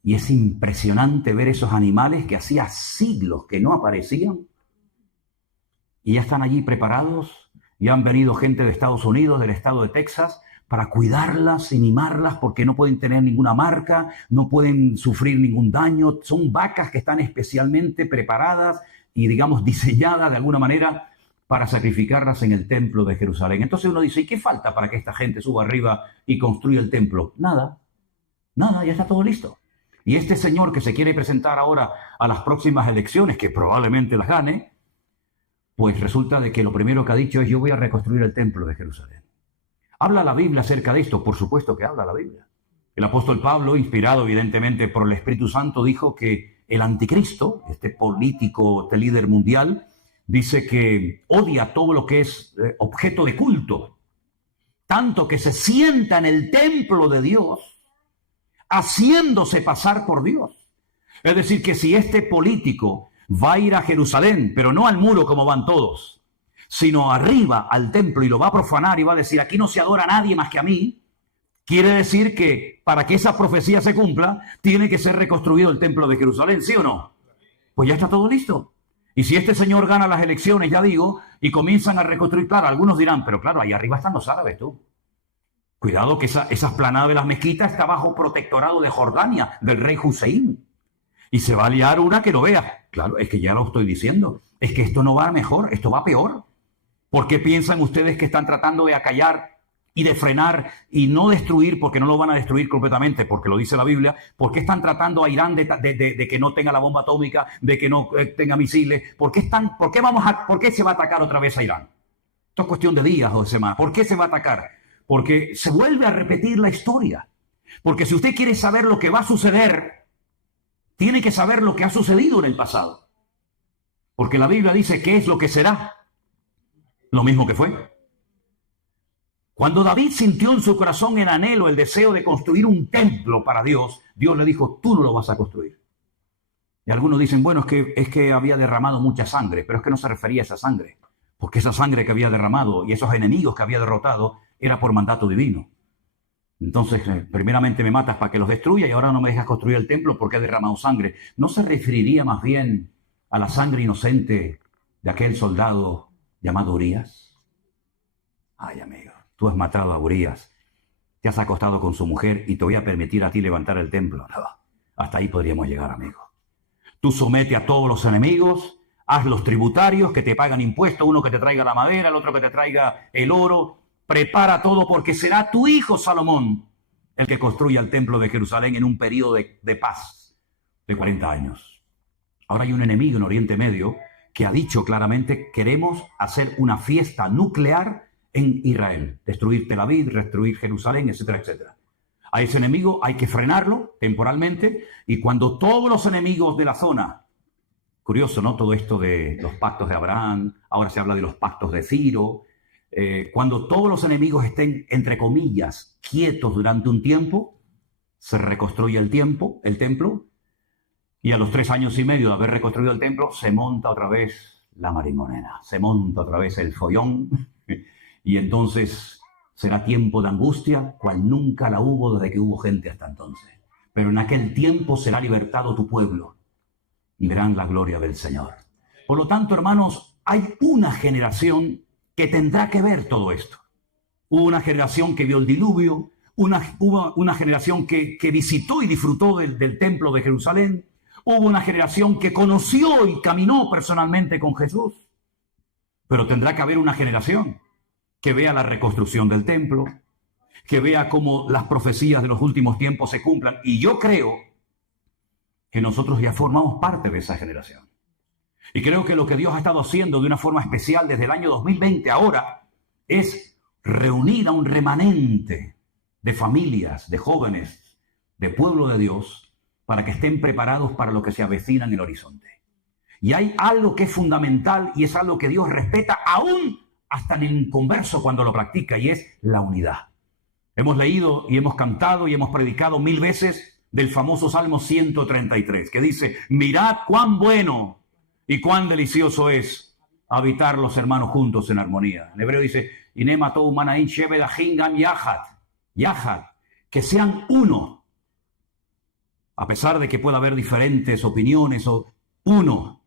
y es impresionante ver esos animales que hacía siglos que no aparecían, y ya están allí preparados, y han venido gente de Estados Unidos, del estado de Texas, para cuidarlas y mimarlas porque no pueden tener ninguna marca, no pueden sufrir ningún daño. Son vacas que están especialmente preparadas y, digamos, diseñadas de alguna manera para sacrificarlas en el templo de Jerusalén. Entonces uno dice, ¿y qué falta para que esta gente suba arriba y construya el templo? Nada, ya está todo listo. Y este señor que se quiere presentar ahora a las próximas elecciones, que probablemente las gane, pues resulta de que lo primero que ha dicho es, yo voy a reconstruir el templo de Jerusalén. ¿Habla la Biblia acerca de esto? Por supuesto que habla la Biblia. El apóstol Pablo, inspirado evidentemente por el Espíritu Santo, dijo que el anticristo, este político, este líder mundial, dice que odia todo lo que es objeto de culto, tanto que se sienta en el templo de Dios, haciéndose pasar por Dios. Es decir, que si este político va a ir a Jerusalén, pero no al muro como van todos, sino arriba al templo y lo va a profanar y va a decir, aquí no se adora a nadie más que a mí, quiere decir que para que esa profecía se cumpla, tiene que ser reconstruido el templo de Jerusalén, ¿sí o no? Pues ya está todo listo. Y si este señor gana las elecciones, ya digo, y comienzan a reconstruir, claro, algunos dirán, pero claro, ahí arriba están los árabes, tú. Cuidado que esa esplanada de las mezquitas está bajo protectorado de Jordania, del rey Hussein. Y se va a liar una que no vea. Claro, es que ya lo estoy diciendo. Es que esto no va mejor, esto va peor. ¿Por qué piensan ustedes que están tratando de acallar y de frenar y no destruir, porque no lo van a destruir completamente, porque lo dice la Biblia? ¿Por qué están tratando a Irán de que no tenga la bomba atómica, de que no tenga misiles? ¿Por qué se va a atacar otra vez a Irán? Esto es cuestión de días o de semanas. ¿Por qué se va a atacar? Porque se vuelve a repetir la historia. Porque si usted quiere saber lo que va a suceder, tiene que saber lo que ha sucedido en el pasado. Porque la Biblia dice qué es lo que será. Lo mismo que fue. Cuando David sintió en su corazón el anhelo, el deseo de construir un templo para Dios, Dios le dijo, tú no lo vas a construir. Y algunos dicen, bueno, es que había derramado mucha sangre, pero es que no se refería a esa sangre, porque esa sangre que había derramado y esos enemigos que había derrotado era por mandato divino. Entonces, primeramente me matas para que los destruya y ahora no me dejas construir el templo porque he derramado sangre. ¿No se referiría más bien a la sangre inocente de aquel soldado llamado Urías? Ay, amigo, tú has matado a Urías, te has acostado con su mujer y te voy a permitir a ti levantar el templo. No, hasta ahí podríamos llegar, amigo. Tú somete a todos los enemigos, haz los tributarios que te pagan impuestos, uno que te traiga la madera, el otro que te traiga el oro, prepara todo porque será tu hijo Salomón el que construya el templo de Jerusalén en un periodo de paz de 40 años. Ahora hay un enemigo en Oriente Medio que ha dicho claramente, queremos hacer una fiesta nuclear en Israel, destruir Tel Aviv, destruir Jerusalén, etcétera, etcétera. A ese enemigo hay que frenarlo temporalmente y cuando todos los enemigos de la zona, curioso, ¿no? Todo esto de los pactos de Abraham, ahora se habla de los pactos de Ciro, cuando todos los enemigos estén, entre comillas, quietos durante un tiempo, se reconstruye el templo, y a los 3 años y medio de haber reconstruido el templo, se monta otra vez la marimonena, se monta otra vez el follón, y entonces será tiempo de angustia, cual nunca la hubo desde que hubo gente hasta entonces. Pero en aquel tiempo será libertado tu pueblo, y verán la gloria del Señor. Por lo tanto, hermanos, hay una generación que tendrá que ver todo esto. Hubo una generación que vio el diluvio, hubo una generación que visitó y disfrutó del templo de Jerusalén, hubo una generación que conoció y caminó personalmente con Jesús, pero tendrá que haber una generación que vea la reconstrucción del templo, que vea cómo las profecías de los últimos tiempos se cumplan, y yo creo que nosotros ya formamos parte de esa generación. Y creo que lo que Dios ha estado haciendo de una forma especial desde el año 2020 ahora es reunir a un remanente de familias, de jóvenes, de pueblo de Dios, para que estén preparados para lo que se avecina en el horizonte. Y hay algo que es fundamental y es algo que Dios respeta aún hasta en el inconverso cuando lo practica, y es la unidad. Hemos leído y hemos cantado y hemos predicado 1000 veces del famoso Salmo 133, que dice, mirad cuán bueno y cuán delicioso es habitar los hermanos juntos en armonía. En hebreo dice, yahad, que sean uno, a pesar de que pueda haber diferentes opiniones, o uno.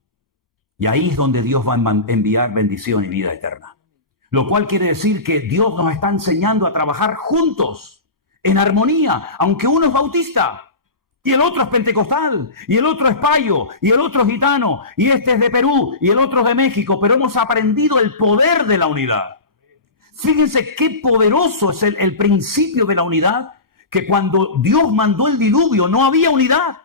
Y ahí es donde Dios va a enviar bendición y vida eterna. Lo cual quiere decir que Dios nos está enseñando a trabajar juntos, en armonía, aunque uno es bautista, y el otro es pentecostal, y el otro es payo, y el otro es gitano, y este es de Perú, y el otro es de México, pero hemos aprendido el poder de la unidad. Fíjense qué poderoso es el principio de la unidad, que cuando Dios mandó el diluvio no había unidad.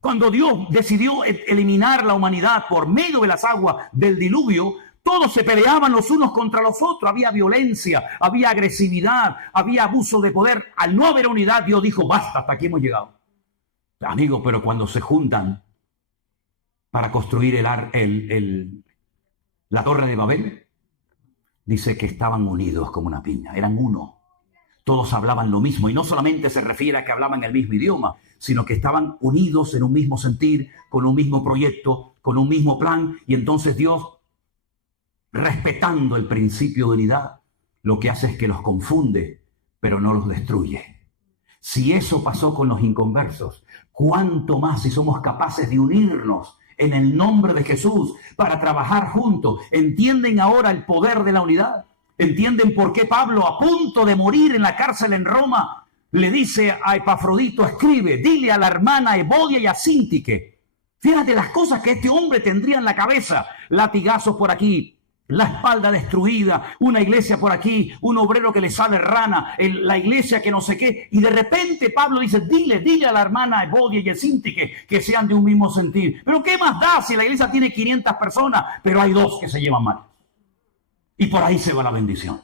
Cuando Dios decidió eliminar la humanidad por medio de las aguas del diluvio, todos se peleaban los unos contra los otros, había violencia, había agresividad, había abuso de poder. Al no haber unidad, Dios dijo, basta, hasta aquí hemos llegado. Amigo, pero cuando se juntan para construir la torre de Babel, dice que estaban unidos como una piña, eran uno. Todos hablaban lo mismo, y no solamente se refiere a que hablaban el mismo idioma, sino que estaban unidos en un mismo sentir, con un mismo proyecto, con un mismo plan, y entonces Dios, respetando el principio de unidad, lo que hace es que los confunde, pero no los destruye. Si eso pasó con los inconversos, ¿cuánto más si somos capaces de unirnos en el nombre de Jesús para trabajar juntos? ¿Entienden ahora el poder de la unidad? ¿Entienden por qué Pablo, a punto de morir en la cárcel en Roma, le dice a Epafrodito, escribe, dile a la hermana Evodia y a Síntique. Fíjate las cosas que este hombre tendría en la cabeza. Latigazos por aquí, la espalda destruida, una iglesia por aquí, un obrero que le sale rana, la iglesia que no sé qué. Y de repente Pablo dice, dile a la hermana Evodia y a Síntique que sean de un mismo sentir. Pero ¿qué más da si la iglesia tiene 500 personas, pero hay 2 que se llevan mal? Y por ahí se va la bendición.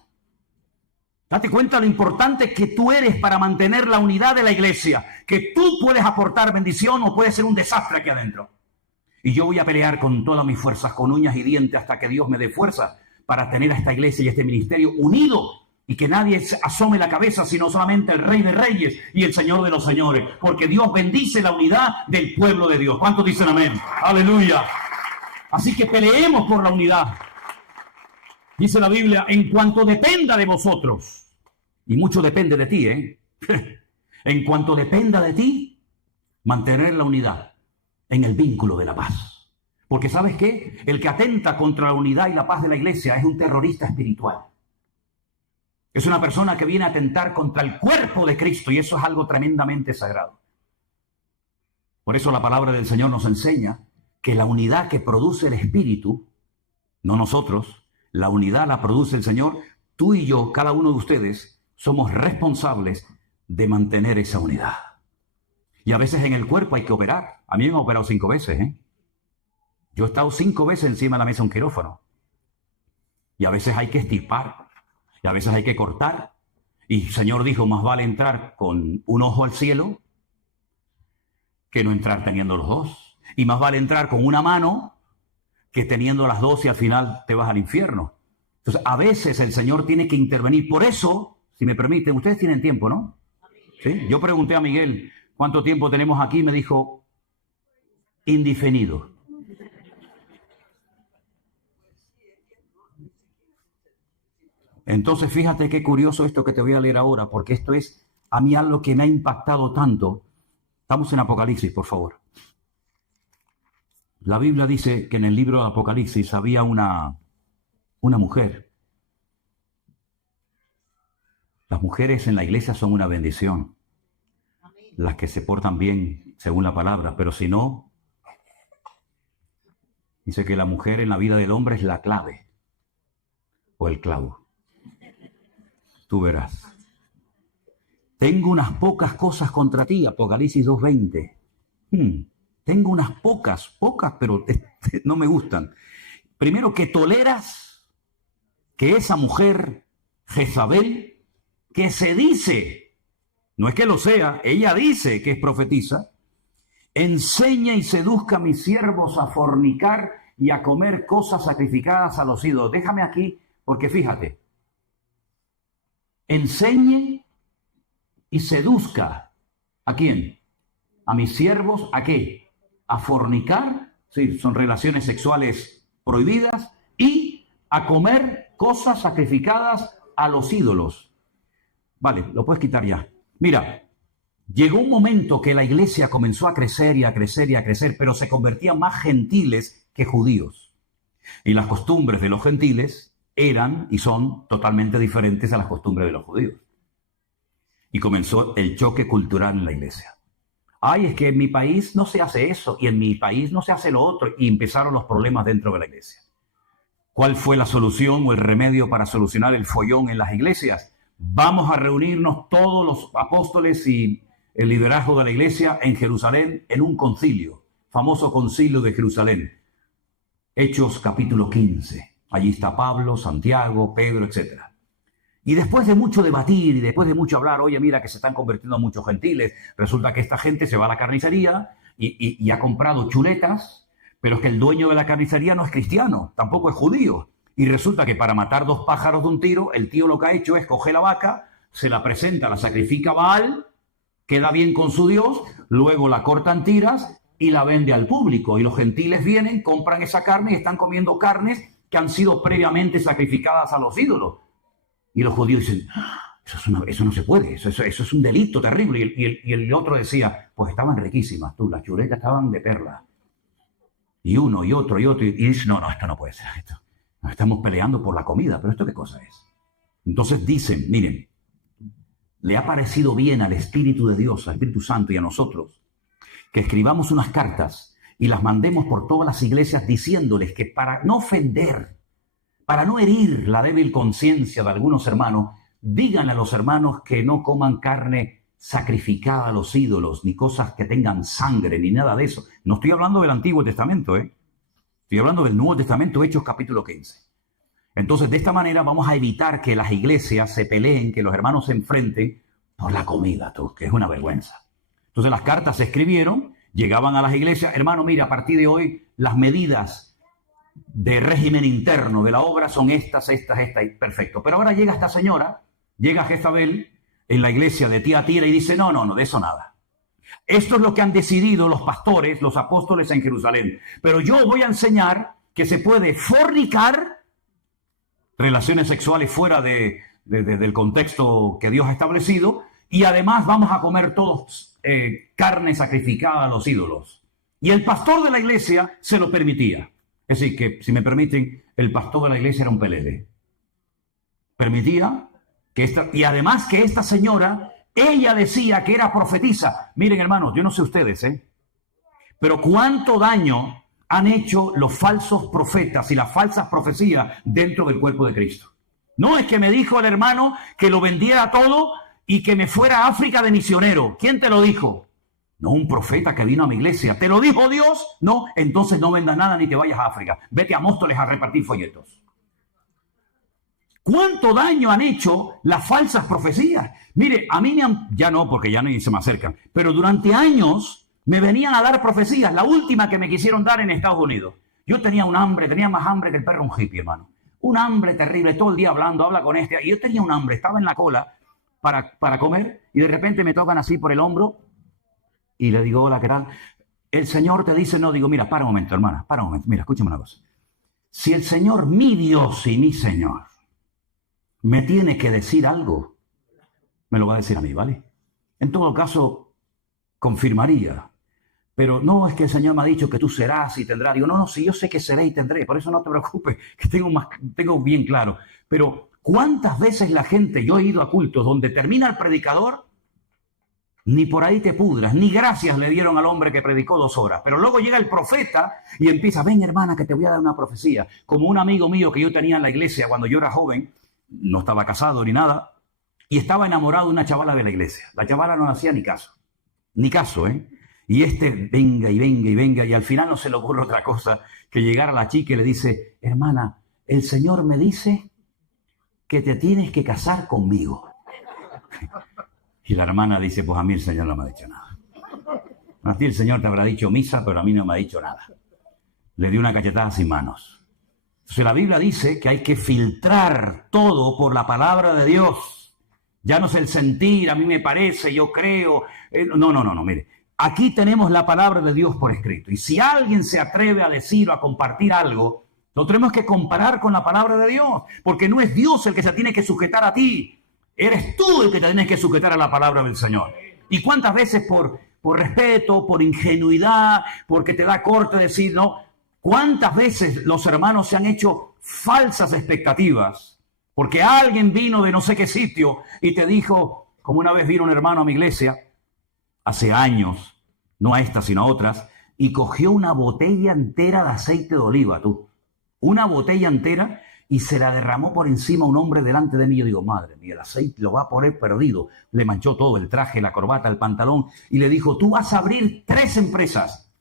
Date cuenta lo importante que tú eres para mantener la unidad de la iglesia, que tú puedes aportar bendición o puedes ser un desastre aquí adentro. Y yo voy a pelear con todas mis fuerzas, con uñas y dientes, hasta que Dios me dé fuerza para tener a esta iglesia y a este ministerio unido y que nadie asome la cabeza, sino solamente el Rey de Reyes y el Señor de los Señores, porque Dios bendice la unidad del pueblo de Dios. ¿Cuántos dicen amén? ¡Aleluya! Así que peleemos por la unidad. Dice la Biblia, en cuanto dependa de vosotros, y mucho depende de ti, en cuanto dependa de ti, mantener la unidad en el vínculo de la paz. Porque ¿sabes qué? El que atenta contra la unidad y la paz de la iglesia es un terrorista espiritual. Es una persona que viene a atentar contra el cuerpo de Cristo y eso es algo tremendamente sagrado. Por eso la palabra del Señor nos enseña que la unidad que produce el Espíritu, no nosotros, la unidad la produce el Señor. Tú y yo, cada uno de ustedes, somos responsables de mantener esa unidad. Y a veces en el cuerpo hay que operar. A mí me han operado 5 veces, Yo he estado 5 veces encima de la mesa de un quirófano. Y a veces hay que estirpar. Y a veces hay que cortar. Y el Señor dijo, más vale entrar con un ojo al cielo que no entrar teniendo los 2. Y más vale entrar con una mano que teniendo las 2 y al final te vas al infierno. Entonces, a veces el Señor tiene que intervenir. Por eso, si me permiten, ustedes tienen tiempo, ¿no? ¿Sí? Yo pregunté a Miguel, ¿cuánto tiempo tenemos aquí? Me dijo, indefinido. Entonces, fíjate qué curioso esto que te voy a leer ahora, porque esto es a mí algo que me ha impactado tanto. Estamos en Apocalipsis, por favor. La Biblia dice que en el libro de Apocalipsis había una mujer. Las mujeres en la iglesia son una bendición. Las que se portan bien, según la palabra, pero si no, dice que la mujer en la vida del hombre es la clave o el clavo. Tú verás. Tengo unas pocas cosas contra ti, Apocalipsis 2:20. Tengo unas pocas, pero no me gustan. Primero, que toleras que esa mujer, Jezabel, que se dice, no es que lo sea, ella dice que es profetisa, enseña y seduzca a mis siervos a fornicar y a comer cosas sacrificadas a los ídolos. Déjame aquí, porque fíjate, enseñe y seduzca, ¿a quién? A mis siervos, ¿a qué? A fornicar, sí, son relaciones sexuales prohibidas, y a comer cosas sacrificadas a los ídolos. Vale, lo puedes quitar ya. Mira, llegó un momento que la iglesia comenzó a crecer y a crecer y a crecer, pero se convertían más gentiles que judíos. Y las costumbres de los gentiles eran y son totalmente diferentes a las costumbres de los judíos. Y comenzó el choque cultural en la iglesia. Ay, es que en mi país no se hace eso y en mi país no se hace lo otro. Y empezaron los problemas dentro de la iglesia. ¿Cuál fue la solución o el remedio para solucionar el follón en las iglesias? Vamos a reunirnos todos los apóstoles y el liderazgo de la iglesia en Jerusalén en un concilio, famoso concilio de Jerusalén. Hechos capítulo 15. Allí está Pablo, Santiago, Pedro, etc. Y después de mucho debatir y después de mucho hablar, oye, mira que se están convirtiendo muchos gentiles, resulta que esta gente se va a la carnicería y ha comprado chuletas, pero es que el dueño de la carnicería no es cristiano, tampoco es judío. Y resulta que para matar 2 pájaros de un tiro, el tío lo que ha hecho es coger la vaca, se la presenta, la sacrifica a Baal, queda bien con su Dios, luego la corta en tiras y la vende al público. Y los gentiles vienen, compran esa carne y están comiendo carnes que han sido previamente sacrificadas a los ídolos. Y los judíos dicen, eso no se puede, eso es un delito terrible. Y el otro decía, pues estaban riquísimas, las chuletas estaban de perla. Y uno y otro, y dice, no, esto no puede ser, esto. Nos estamos peleando por la comida, pero ¿esto qué cosa es? Entonces dicen, miren, le ha parecido bien al Espíritu de Dios, al Espíritu Santo y a nosotros, que escribamos unas cartas y las mandemos por todas las iglesias diciéndoles que para no ofender, para no herir la débil conciencia de algunos hermanos, digan a los hermanos que no coman carne sacrificada a los ídolos, ni cosas que tengan sangre, ni nada de eso. No estoy hablando del Antiguo Testamento, estoy hablando del Nuevo Testamento, Hechos capítulo 15. Entonces, de esta manera vamos a evitar que las iglesias se peleen, que los hermanos se enfrenten por la comida, que es una vergüenza. Entonces, las cartas se escribieron, llegaban a las iglesias, hermano, mira, a partir de hoy las medidas de régimen interno de la obra son estas, y perfecto. Pero ahora llega esta señora, llega Jezabel en la iglesia de Tiatira y dice, no, de eso nada. Esto es lo que han decidido los pastores, los apóstoles en Jerusalén. Pero yo voy a enseñar que se puede fornicar, relaciones sexuales fuera del contexto que Dios ha establecido, y además vamos a comer todos carne sacrificada a los ídolos. Y el pastor de la iglesia se lo permitía. Es decir, que, si me permiten, el pastor de la iglesia era un pelele. Permitía y además que esta señora, ella decía que era profetisa. Miren, hermanos, yo no sé ustedes, pero cuánto daño han hecho los falsos profetas y las falsas profecías dentro del cuerpo de Cristo. No es que me dijo el hermano que lo vendiera todo y que me fuera a África de misionero. ¿Quién te lo dijo? No, un profeta que vino a mi iglesia. ¿Te lo dijo Dios? No, entonces no vendas nada ni te vayas a África. Vete a Móstoles a repartir folletos. ¿Cuánto daño han hecho las falsas profecías? Mire, a mí ya no, porque ya ni se me acercan, pero durante años me venían a dar profecías. La última que me quisieron dar en Estados Unidos. Yo tenía un hambre, tenía más hambre que el perro un hippie, hermano. Un hambre terrible, todo el día hablando, habla con este. Y yo tenía un hambre, estaba en la cola para comer y de repente me tocan así por el hombro y le digo, hola, ¿qué tal? El Señor te dice, no, digo, mira, para un momento, hermana, para un momento. Mira, escúchame una cosa. Si el Señor, mi Dios y mi Señor, me tiene que decir algo, me lo va a decir a mí, ¿vale? En todo caso, confirmaría. Pero no es que el Señor me ha dicho que tú serás y tendrás. Digo, no, si yo sé que seré y tendré, por eso no te preocupes, que tengo bien claro. Pero, ¿cuántas veces la gente, yo he ido a cultos donde termina el predicador, ni por ahí te pudras, ni gracias le dieron al hombre que predicó 2 horas. Pero luego llega el profeta y empieza, ven hermana, que te voy a dar una profecía. Como un amigo mío que yo tenía en la iglesia cuando yo era joven, no estaba casado ni nada, y estaba enamorado de una chavala de la iglesia. La chavala no hacía ni caso, Y venga y venga y venga, y al final no se le ocurre otra cosa que llegar a la chica y le dice, hermana, el Señor me dice que te tienes que casar conmigo. Y la hermana dice, pues a mí el Señor no me ha dicho nada. A ti el Señor te habrá dicho misa, pero a mí no me ha dicho nada. Le dio una cachetada sin manos. Entonces la Biblia dice que hay que filtrar todo por la palabra de Dios. Ya no es el sentir, a mí me parece, yo creo. No, mire. Aquí tenemos la palabra de Dios por escrito. Y si alguien se atreve a decir o a compartir algo, lo tenemos que comparar con la palabra de Dios. Porque no es Dios el que se tiene que sujetar a ti. Eres tú el que te tienes que sujetar a la palabra del Señor. ¿Y cuántas veces por respeto, por ingenuidad, porque te da corte decir no? ¿Cuántas veces los hermanos se han hecho falsas expectativas? Porque alguien vino de no sé qué sitio y te dijo, como una vez vino un hermano a mi iglesia, hace años, no a esta sino a otras, y cogió una botella entera de aceite de oliva, una botella entera, y se la derramó por encima a un hombre delante de mí. Yo digo, madre mía, el aceite lo va a poner perdido. Le manchó todo, el traje, la corbata, el pantalón, y le dijo, tú vas a abrir 3 empresas.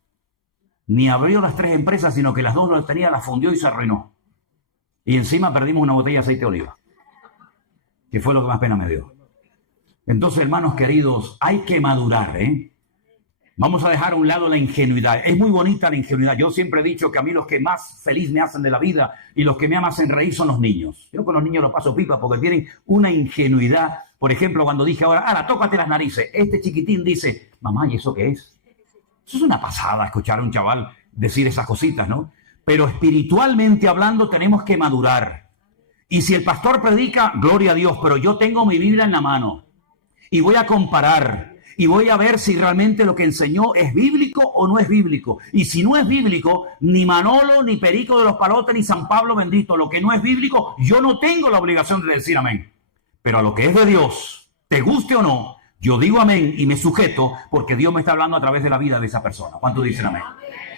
Ni abrió las 3 empresas, sino que las 2 las tenía, las fundió y se arruinó. Y encima perdimos una botella de aceite de oliva, que fue lo que más pena me dio. Entonces, hermanos queridos, hay que madurar, Vamos a dejar a un lado la ingenuidad. Es muy bonita la ingenuidad. Yo siempre he dicho que a mí los que más feliz me hacen de la vida y los que me hacen reír son los niños. Yo con los niños los paso pipa porque tienen una ingenuidad. Por ejemplo, cuando dije ahora, tócate las narices. Este chiquitín dice, mamá, ¿y eso qué es? Eso es una pasada, escuchar a un chaval decir esas cositas, ¿no? Pero espiritualmente hablando tenemos que madurar. Y si el pastor predica, gloria a Dios, pero yo tengo mi Biblia en la mano y voy a comparar. Y voy a ver si realmente lo que enseñó es bíblico o no es bíblico. Y si no es bíblico, ni Manolo, ni Perico de los Palotes, ni San Pablo bendito, lo que no es bíblico, yo no tengo la obligación de decir amén. Pero a lo que es de Dios, te guste o no, yo digo amén y me sujeto porque Dios me está hablando a través de la vida de esa persona. ¿Cuántos dicen amén?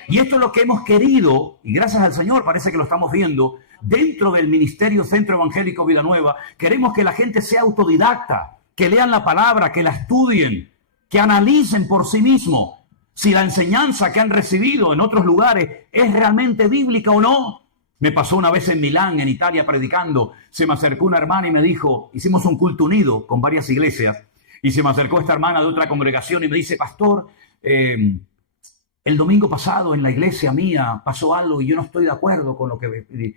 Y esto es lo que hemos querido, y gracias al Señor parece que lo estamos viendo, dentro del Ministerio Centro Evangélico Vida Nueva. Queremos que la gente sea autodidacta, que lean la palabra, que la estudien, que analicen por sí mismos si la enseñanza que han recibido en otros lugares es realmente bíblica o no. Me pasó una vez en Milán, en Italia, predicando. Se me acercó una hermana y me dijo, hicimos un culto unido con varias iglesias, y se me acercó esta hermana de otra congregación y me dice, pastor, el domingo pasado en la iglesia mía pasó algo y yo no estoy de acuerdo con lo que... Y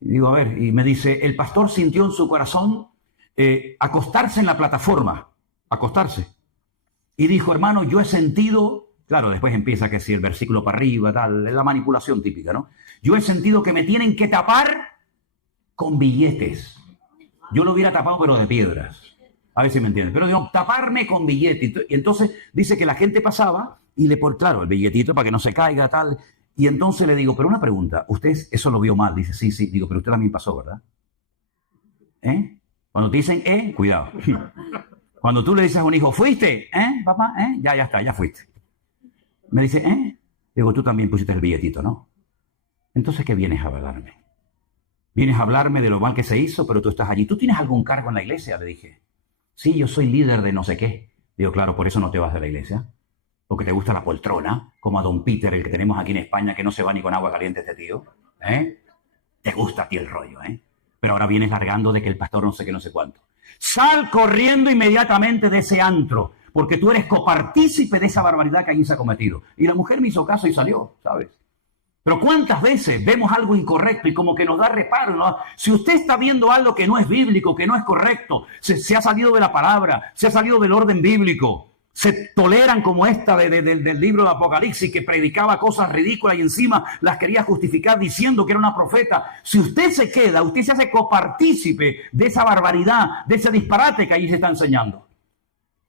digo, a ver, y me dice, el pastor sintió en su corazón acostarse en la plataforma, acostarse. Y dijo, hermano, yo he sentido... Claro, después empieza que si el versículo para arriba, tal, es la manipulación típica, ¿no? Yo he sentido que me tienen que tapar con billetes. Yo lo hubiera tapado, pero de piedras. A ver si me entienden. Pero digo, taparme con billetes. Y entonces dice que la gente pasaba y le pone, claro, el billetito para que no se caiga, tal. Y entonces le digo, pero una pregunta, usted eso lo vio mal. Dice, sí. Digo, pero usted también pasó, ¿verdad? Cuando te dicen, cuidado. Cuando tú le dices a un hijo, ¿fuiste? Papá, ya está, ya fuiste. Me dice, Digo, tú también pusiste el billetito, ¿no? Entonces, ¿qué vienes a hablarme? Vienes a hablarme de lo mal que se hizo, pero tú estás allí. ¿Tú tienes algún cargo en la iglesia? Le dije. Sí, yo soy líder de no sé qué. Digo, claro, por eso no te vas de la iglesia. Porque te gusta la poltrona, como a don Peter, el que tenemos aquí en España, que no se va ni con agua caliente este tío. Te gusta a ti el rollo, Pero ahora vienes largando de que el pastor no sé qué, no sé cuánto. Sal corriendo inmediatamente de ese antro, porque tú eres copartícipe de esa barbaridad que allí se ha cometido. Y la mujer me hizo caso y salió, ¿sabes? Pero ¿cuántas veces vemos algo incorrecto y como que nos da reparo, ¿no? Si usted está viendo algo que no es bíblico, que no es correcto, se ha salido de la palabra, se ha salido del orden bíblico, se toleran como esta del libro de Apocalipsis, que predicaba cosas ridículas y encima las quería justificar diciendo que era una profeta. Si usted se queda, usted se hace copartícipe de esa barbaridad, de ese disparate que allí se está enseñando.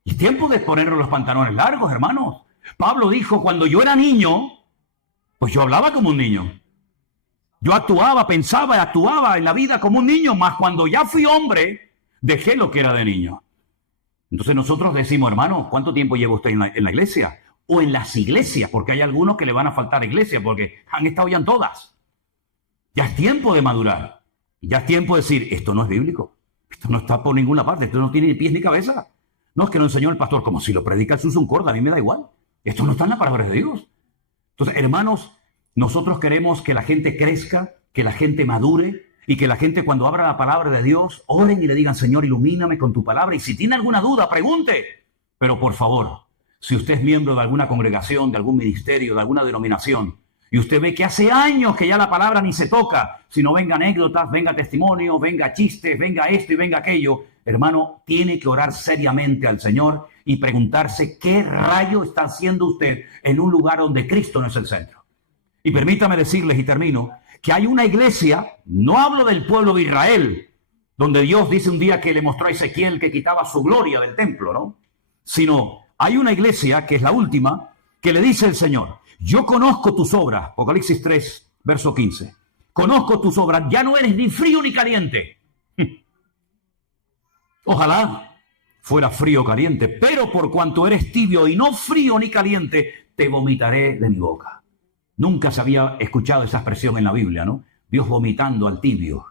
Y es tiempo de ponernos los pantalones largos, hermanos. Pablo dijo, cuando yo era niño, pues yo hablaba como un niño. Yo actuaba, pensaba y actuaba en la vida como un niño, mas cuando ya fui hombre, dejé lo que era de niño. Entonces nosotros decimos, hermano, ¿cuánto tiempo lleva usted en la iglesia? O en las iglesias, porque hay algunos que le van a faltar iglesia, porque han estado ya en todas. Ya es tiempo de madurar. Ya es tiempo de decir, esto no es bíblico. Esto no está por ninguna parte, esto no tiene ni pies ni cabeza. No, es que lo enseñó el pastor, como si lo predica el Susan Corda, a mí me da igual. Esto no está en la palabra de Dios. Entonces, hermanos, nosotros queremos que la gente crezca, que la gente madure y que la gente cuando abra la palabra de Dios, oren y le digan, Señor, ilumíname con tu palabra. Y si tiene alguna duda, pregunte. Pero por favor, si usted es miembro de alguna congregación, de algún ministerio, de alguna denominación, y usted ve que hace años que ya la palabra ni se toca, sino venga anécdotas, venga testimonios, venga chistes, venga esto y venga aquello, hermano, tiene que orar seriamente al Señor y preguntarse qué rayo está haciendo usted en un lugar donde Cristo no es el centro. Y permítame decirles, y termino, que hay una iglesia, no hablo del pueblo de Israel, donde Dios dice un día que le mostró a Ezequiel que quitaba su gloria del templo, ¿no? Sino hay una iglesia, que es la última, que le dice el Señor, yo conozco tus obras, Apocalipsis 3, verso 15, conozco tus obras, ya no eres ni frío ni caliente. Ojalá fuera frío o caliente, pero por cuanto eres tibio y no frío ni caliente, te vomitaré de mi boca. Nunca se había escuchado esa expresión en la Biblia, ¿no? Dios vomitando al tibio.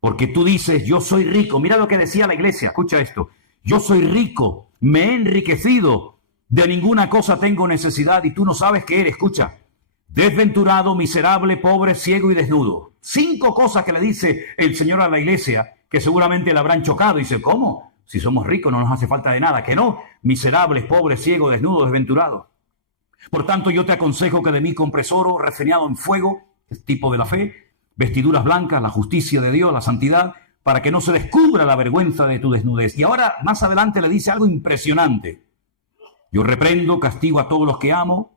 Porque tú dices, yo soy rico. Mira lo que decía la iglesia, escucha esto. Yo soy rico, me he enriquecido, de ninguna cosa tengo necesidad y tú no sabes qué eres, escucha. Desventurado, miserable, pobre, ciego y desnudo. 5 cosas que le dice el Señor a la iglesia que seguramente le habrán chocado. Dice, ¿cómo? Si somos ricos no nos hace falta de nada. Que no, miserables, pobres, ciegos, desnudos, desventurados. Por tanto, yo te aconsejo que de mí compres oro refinado en fuego, es tipo de la fe, vestiduras blancas, la justicia de Dios, la santidad, para que no se descubra la vergüenza de tu desnudez. Y ahora, más adelante, le dice algo impresionante. Yo reprendo, castigo a todos los que amo.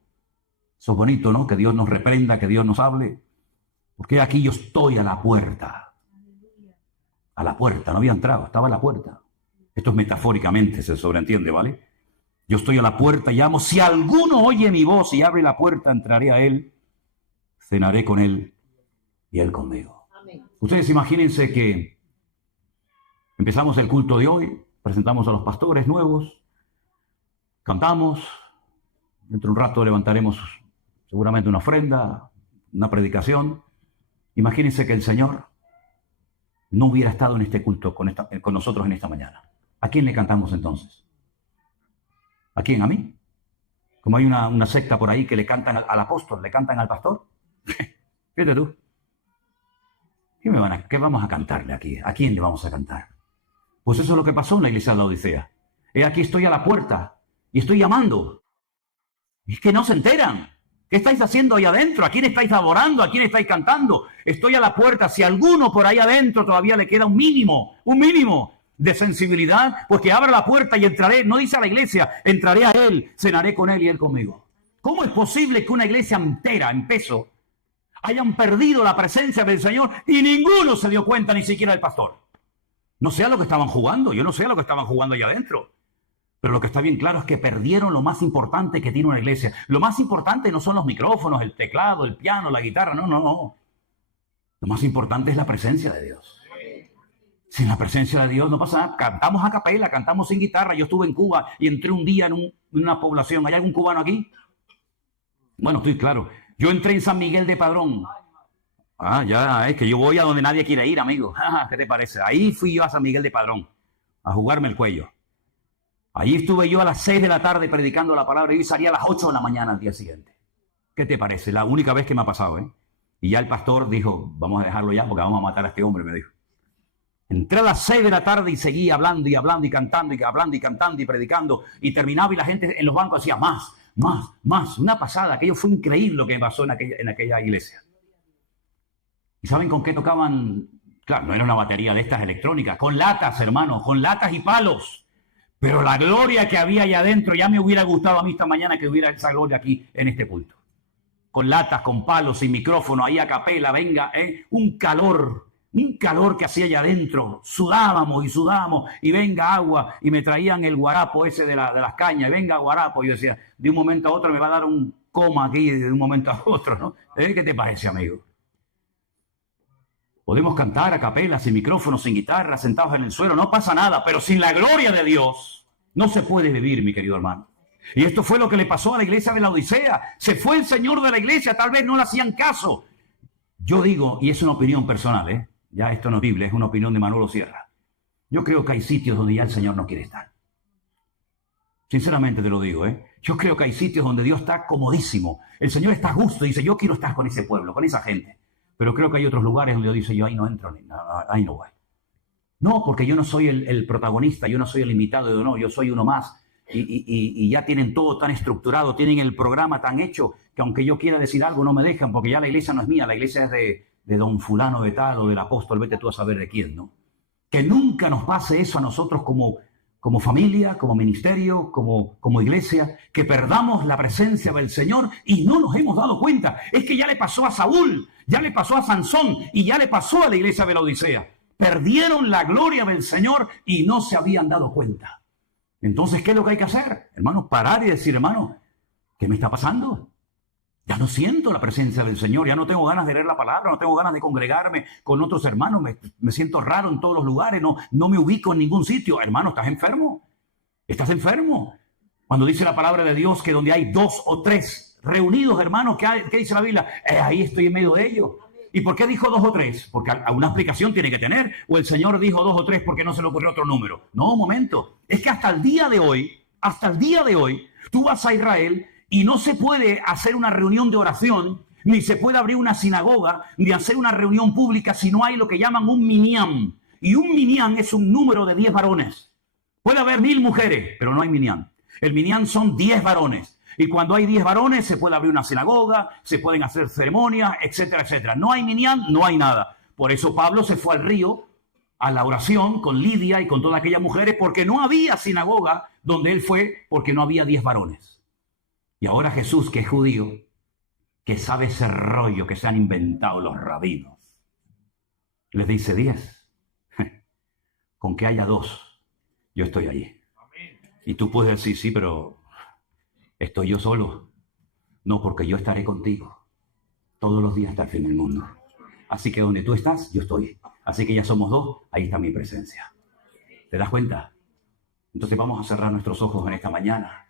Eso es bonito, ¿no? Que Dios nos reprenda, que Dios nos hable. Porque aquí yo estoy a la puerta. A la puerta, no había entrado, estaba a la puerta. Esto es metafóricamente, se sobreentiende, ¿vale? Yo estoy a la puerta y llamo. Si alguno oye mi voz y abre la puerta, entraré a él, cenaré con él y él conmigo. Amén. Ustedes imagínense que empezamos el culto de hoy, presentamos a los pastores nuevos, cantamos, dentro de un rato levantaremos seguramente una ofrenda, una predicación. Imagínense que el Señor no hubiera estado en este culto con nosotros en esta mañana. ¿A quién le cantamos entonces? ¿A quién? ¿A mí? Como hay una secta por ahí que le cantan al apóstol, le cantan al pastor. Fíjate tú. ¿Qué vamos a cantarle aquí? ¿A quién le vamos a cantar? Pues eso es lo que pasó en la iglesia de la Odisea. Aquí estoy a la puerta y estoy llamando. Y es que no se enteran. ¿Qué estáis haciendo ahí adentro? ¿A quién estáis adorando? ¿A quién estáis cantando? Estoy a la puerta. Si a alguno por ahí adentro todavía le queda un mínimo de sensibilidad, pues que abra la puerta y entraré. No dice a la iglesia, entraré a él, cenaré con él y él conmigo. ¿Cómo es posible que una iglesia entera, en peso, hayan perdido la presencia del Señor y ninguno se dio cuenta, ni siquiera el pastor? No sé a lo que estaban jugando, yo no sé a lo que estaban jugando allá adentro. Pero lo que está bien claro es que perdieron lo más importante que tiene una iglesia. Lo más importante no son los micrófonos, el teclado, el piano, la guitarra, no. Lo más importante es la presencia de Dios. Sin la presencia de Dios no pasa nada. Cantamos a capela, cantamos sin guitarra. Yo estuve en Cuba y entré un día en una población. ¿Hay algún cubano aquí? Bueno, estoy claro. Yo entré en San Miguel de Padrón. Ya, es que yo voy a donde nadie quiere ir, amigo. ¿Qué te parece? Ahí fui yo a San Miguel de Padrón, a jugarme el cuello. Allí estuve yo a las 6 de la tarde predicando la palabra y salía a las 8 de la mañana al día siguiente. ¿Qué te parece? La única vez que me ha pasado, ¿eh? Y ya el pastor dijo, vamos a dejarlo ya porque vamos a matar a este hombre, me dijo. Entré a las 6 de la tarde y seguí hablando y hablando y cantando y hablando y cantando y predicando. Y terminaba y la gente en los bancos decía, más. Una pasada. Aquello fue increíble lo que pasó en aquella iglesia. ¿Y saben con qué tocaban? Claro, no era una batería de estas electrónicas. Con latas, hermanos, con latas y palos. Pero la gloria que había allá adentro, ya me hubiera gustado a mí esta mañana que hubiera esa gloria aquí en este culto. Con latas, con palos, sin micrófono, ahí a capela, venga, un calor que hacía allá adentro. Sudábamos y venga agua. Y me traían el guarapo ese de las cañas, y venga guarapo. Y yo decía, de un momento a otro me va a dar un coma aquí, de un momento a otro, ¿no? ¿Qué te parece, amigo? Podemos cantar a capela, sin micrófono, sin guitarra, sentados en el suelo, no pasa nada, pero sin la gloria de Dios no se puede vivir, mi querido hermano. Y esto fue lo que le pasó a la iglesia de la Odisea. Se fue el Señor de la iglesia, tal vez no le hacían caso. Yo digo, y es una opinión personal, ya esto no es Biblia, es una opinión de Manolo Sierra. Yo creo que hay sitios donde ya el Señor no quiere estar. Sinceramente te lo digo, Yo creo que hay sitios donde Dios está comodísimo. El Señor está a gusto y dice, yo quiero estar con ese pueblo, con esa gente. Pero creo que hay otros lugares donde Dios dice, yo ahí no entro, ahí no voy. No, porque yo no soy el protagonista, yo no soy el invitado, no, yo soy uno más. Y ya tienen todo tan estructurado, tienen el programa tan hecho, que aunque yo quiera decir algo no me dejan, porque ya la iglesia no es mía, la iglesia es de don fulano de tal, o del apóstol, vete tú a saber de quién, ¿no? Que nunca nos pase eso a nosotros como familia, como ministerio, como iglesia, que perdamos la presencia del Señor y no nos hemos dado cuenta. Es que ya le pasó a Saúl, ya le pasó a Sansón y ya le pasó a la iglesia de la Odisea. Perdieron la gloria del Señor y no se habían dado cuenta. Entonces, ¿qué es lo que hay que hacer? Hermanos, parar y decir, hermano, ¿qué me está pasando? Ya no siento la presencia del Señor, ya no tengo ganas de leer la palabra, no tengo ganas de congregarme con otros hermanos, me siento raro en todos los lugares, no me ubico en ningún sitio. Hermano, ¿estás enfermo? ¿Estás enfermo? Cuando dice la palabra de Dios que donde hay 2 o 3 reunidos, hermanos, ¿qué dice la Biblia? Ahí estoy en medio de ellos. ¿Y por qué dijo 2 o 3? Porque alguna explicación tiene que tener. O el Señor dijo 2 o 3 porque no se le ocurrió otro número. No, un momento. Es que hasta el día de hoy, tú vas a Israel y no se puede hacer una reunión de oración, ni se puede abrir una sinagoga, ni hacer una reunión pública si no hay lo que llaman un minyan. Y un minyan es un número de 10 varones. Puede haber 1000 mujeres, pero no hay minyan. El minyan son 10 varones. Y cuando hay 10 varones, se puede abrir una sinagoga, se pueden hacer ceremonias, etcétera, etcétera. No hay minyan, no hay nada. Por eso Pablo se fue al río a la oración con Lidia y con todas aquellas mujeres, porque no había sinagoga donde él fue, porque no había 10 varones. Y ahora Jesús, que es judío, que sabe ese rollo que se han inventado los rabinos, les dice 10. Con que haya 2, yo estoy allí. Y tú puedes decir, sí, pero ¿estoy yo solo? No, porque yo estaré contigo todos los días hasta el fin del mundo. Así que donde tú estás, yo estoy. Así que ya somos 2, ahí está mi presencia. ¿Te das cuenta? Entonces vamos a cerrar nuestros ojos en esta mañana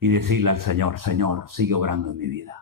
y decirle al Señor, Señor, sigue obrando en mi vida.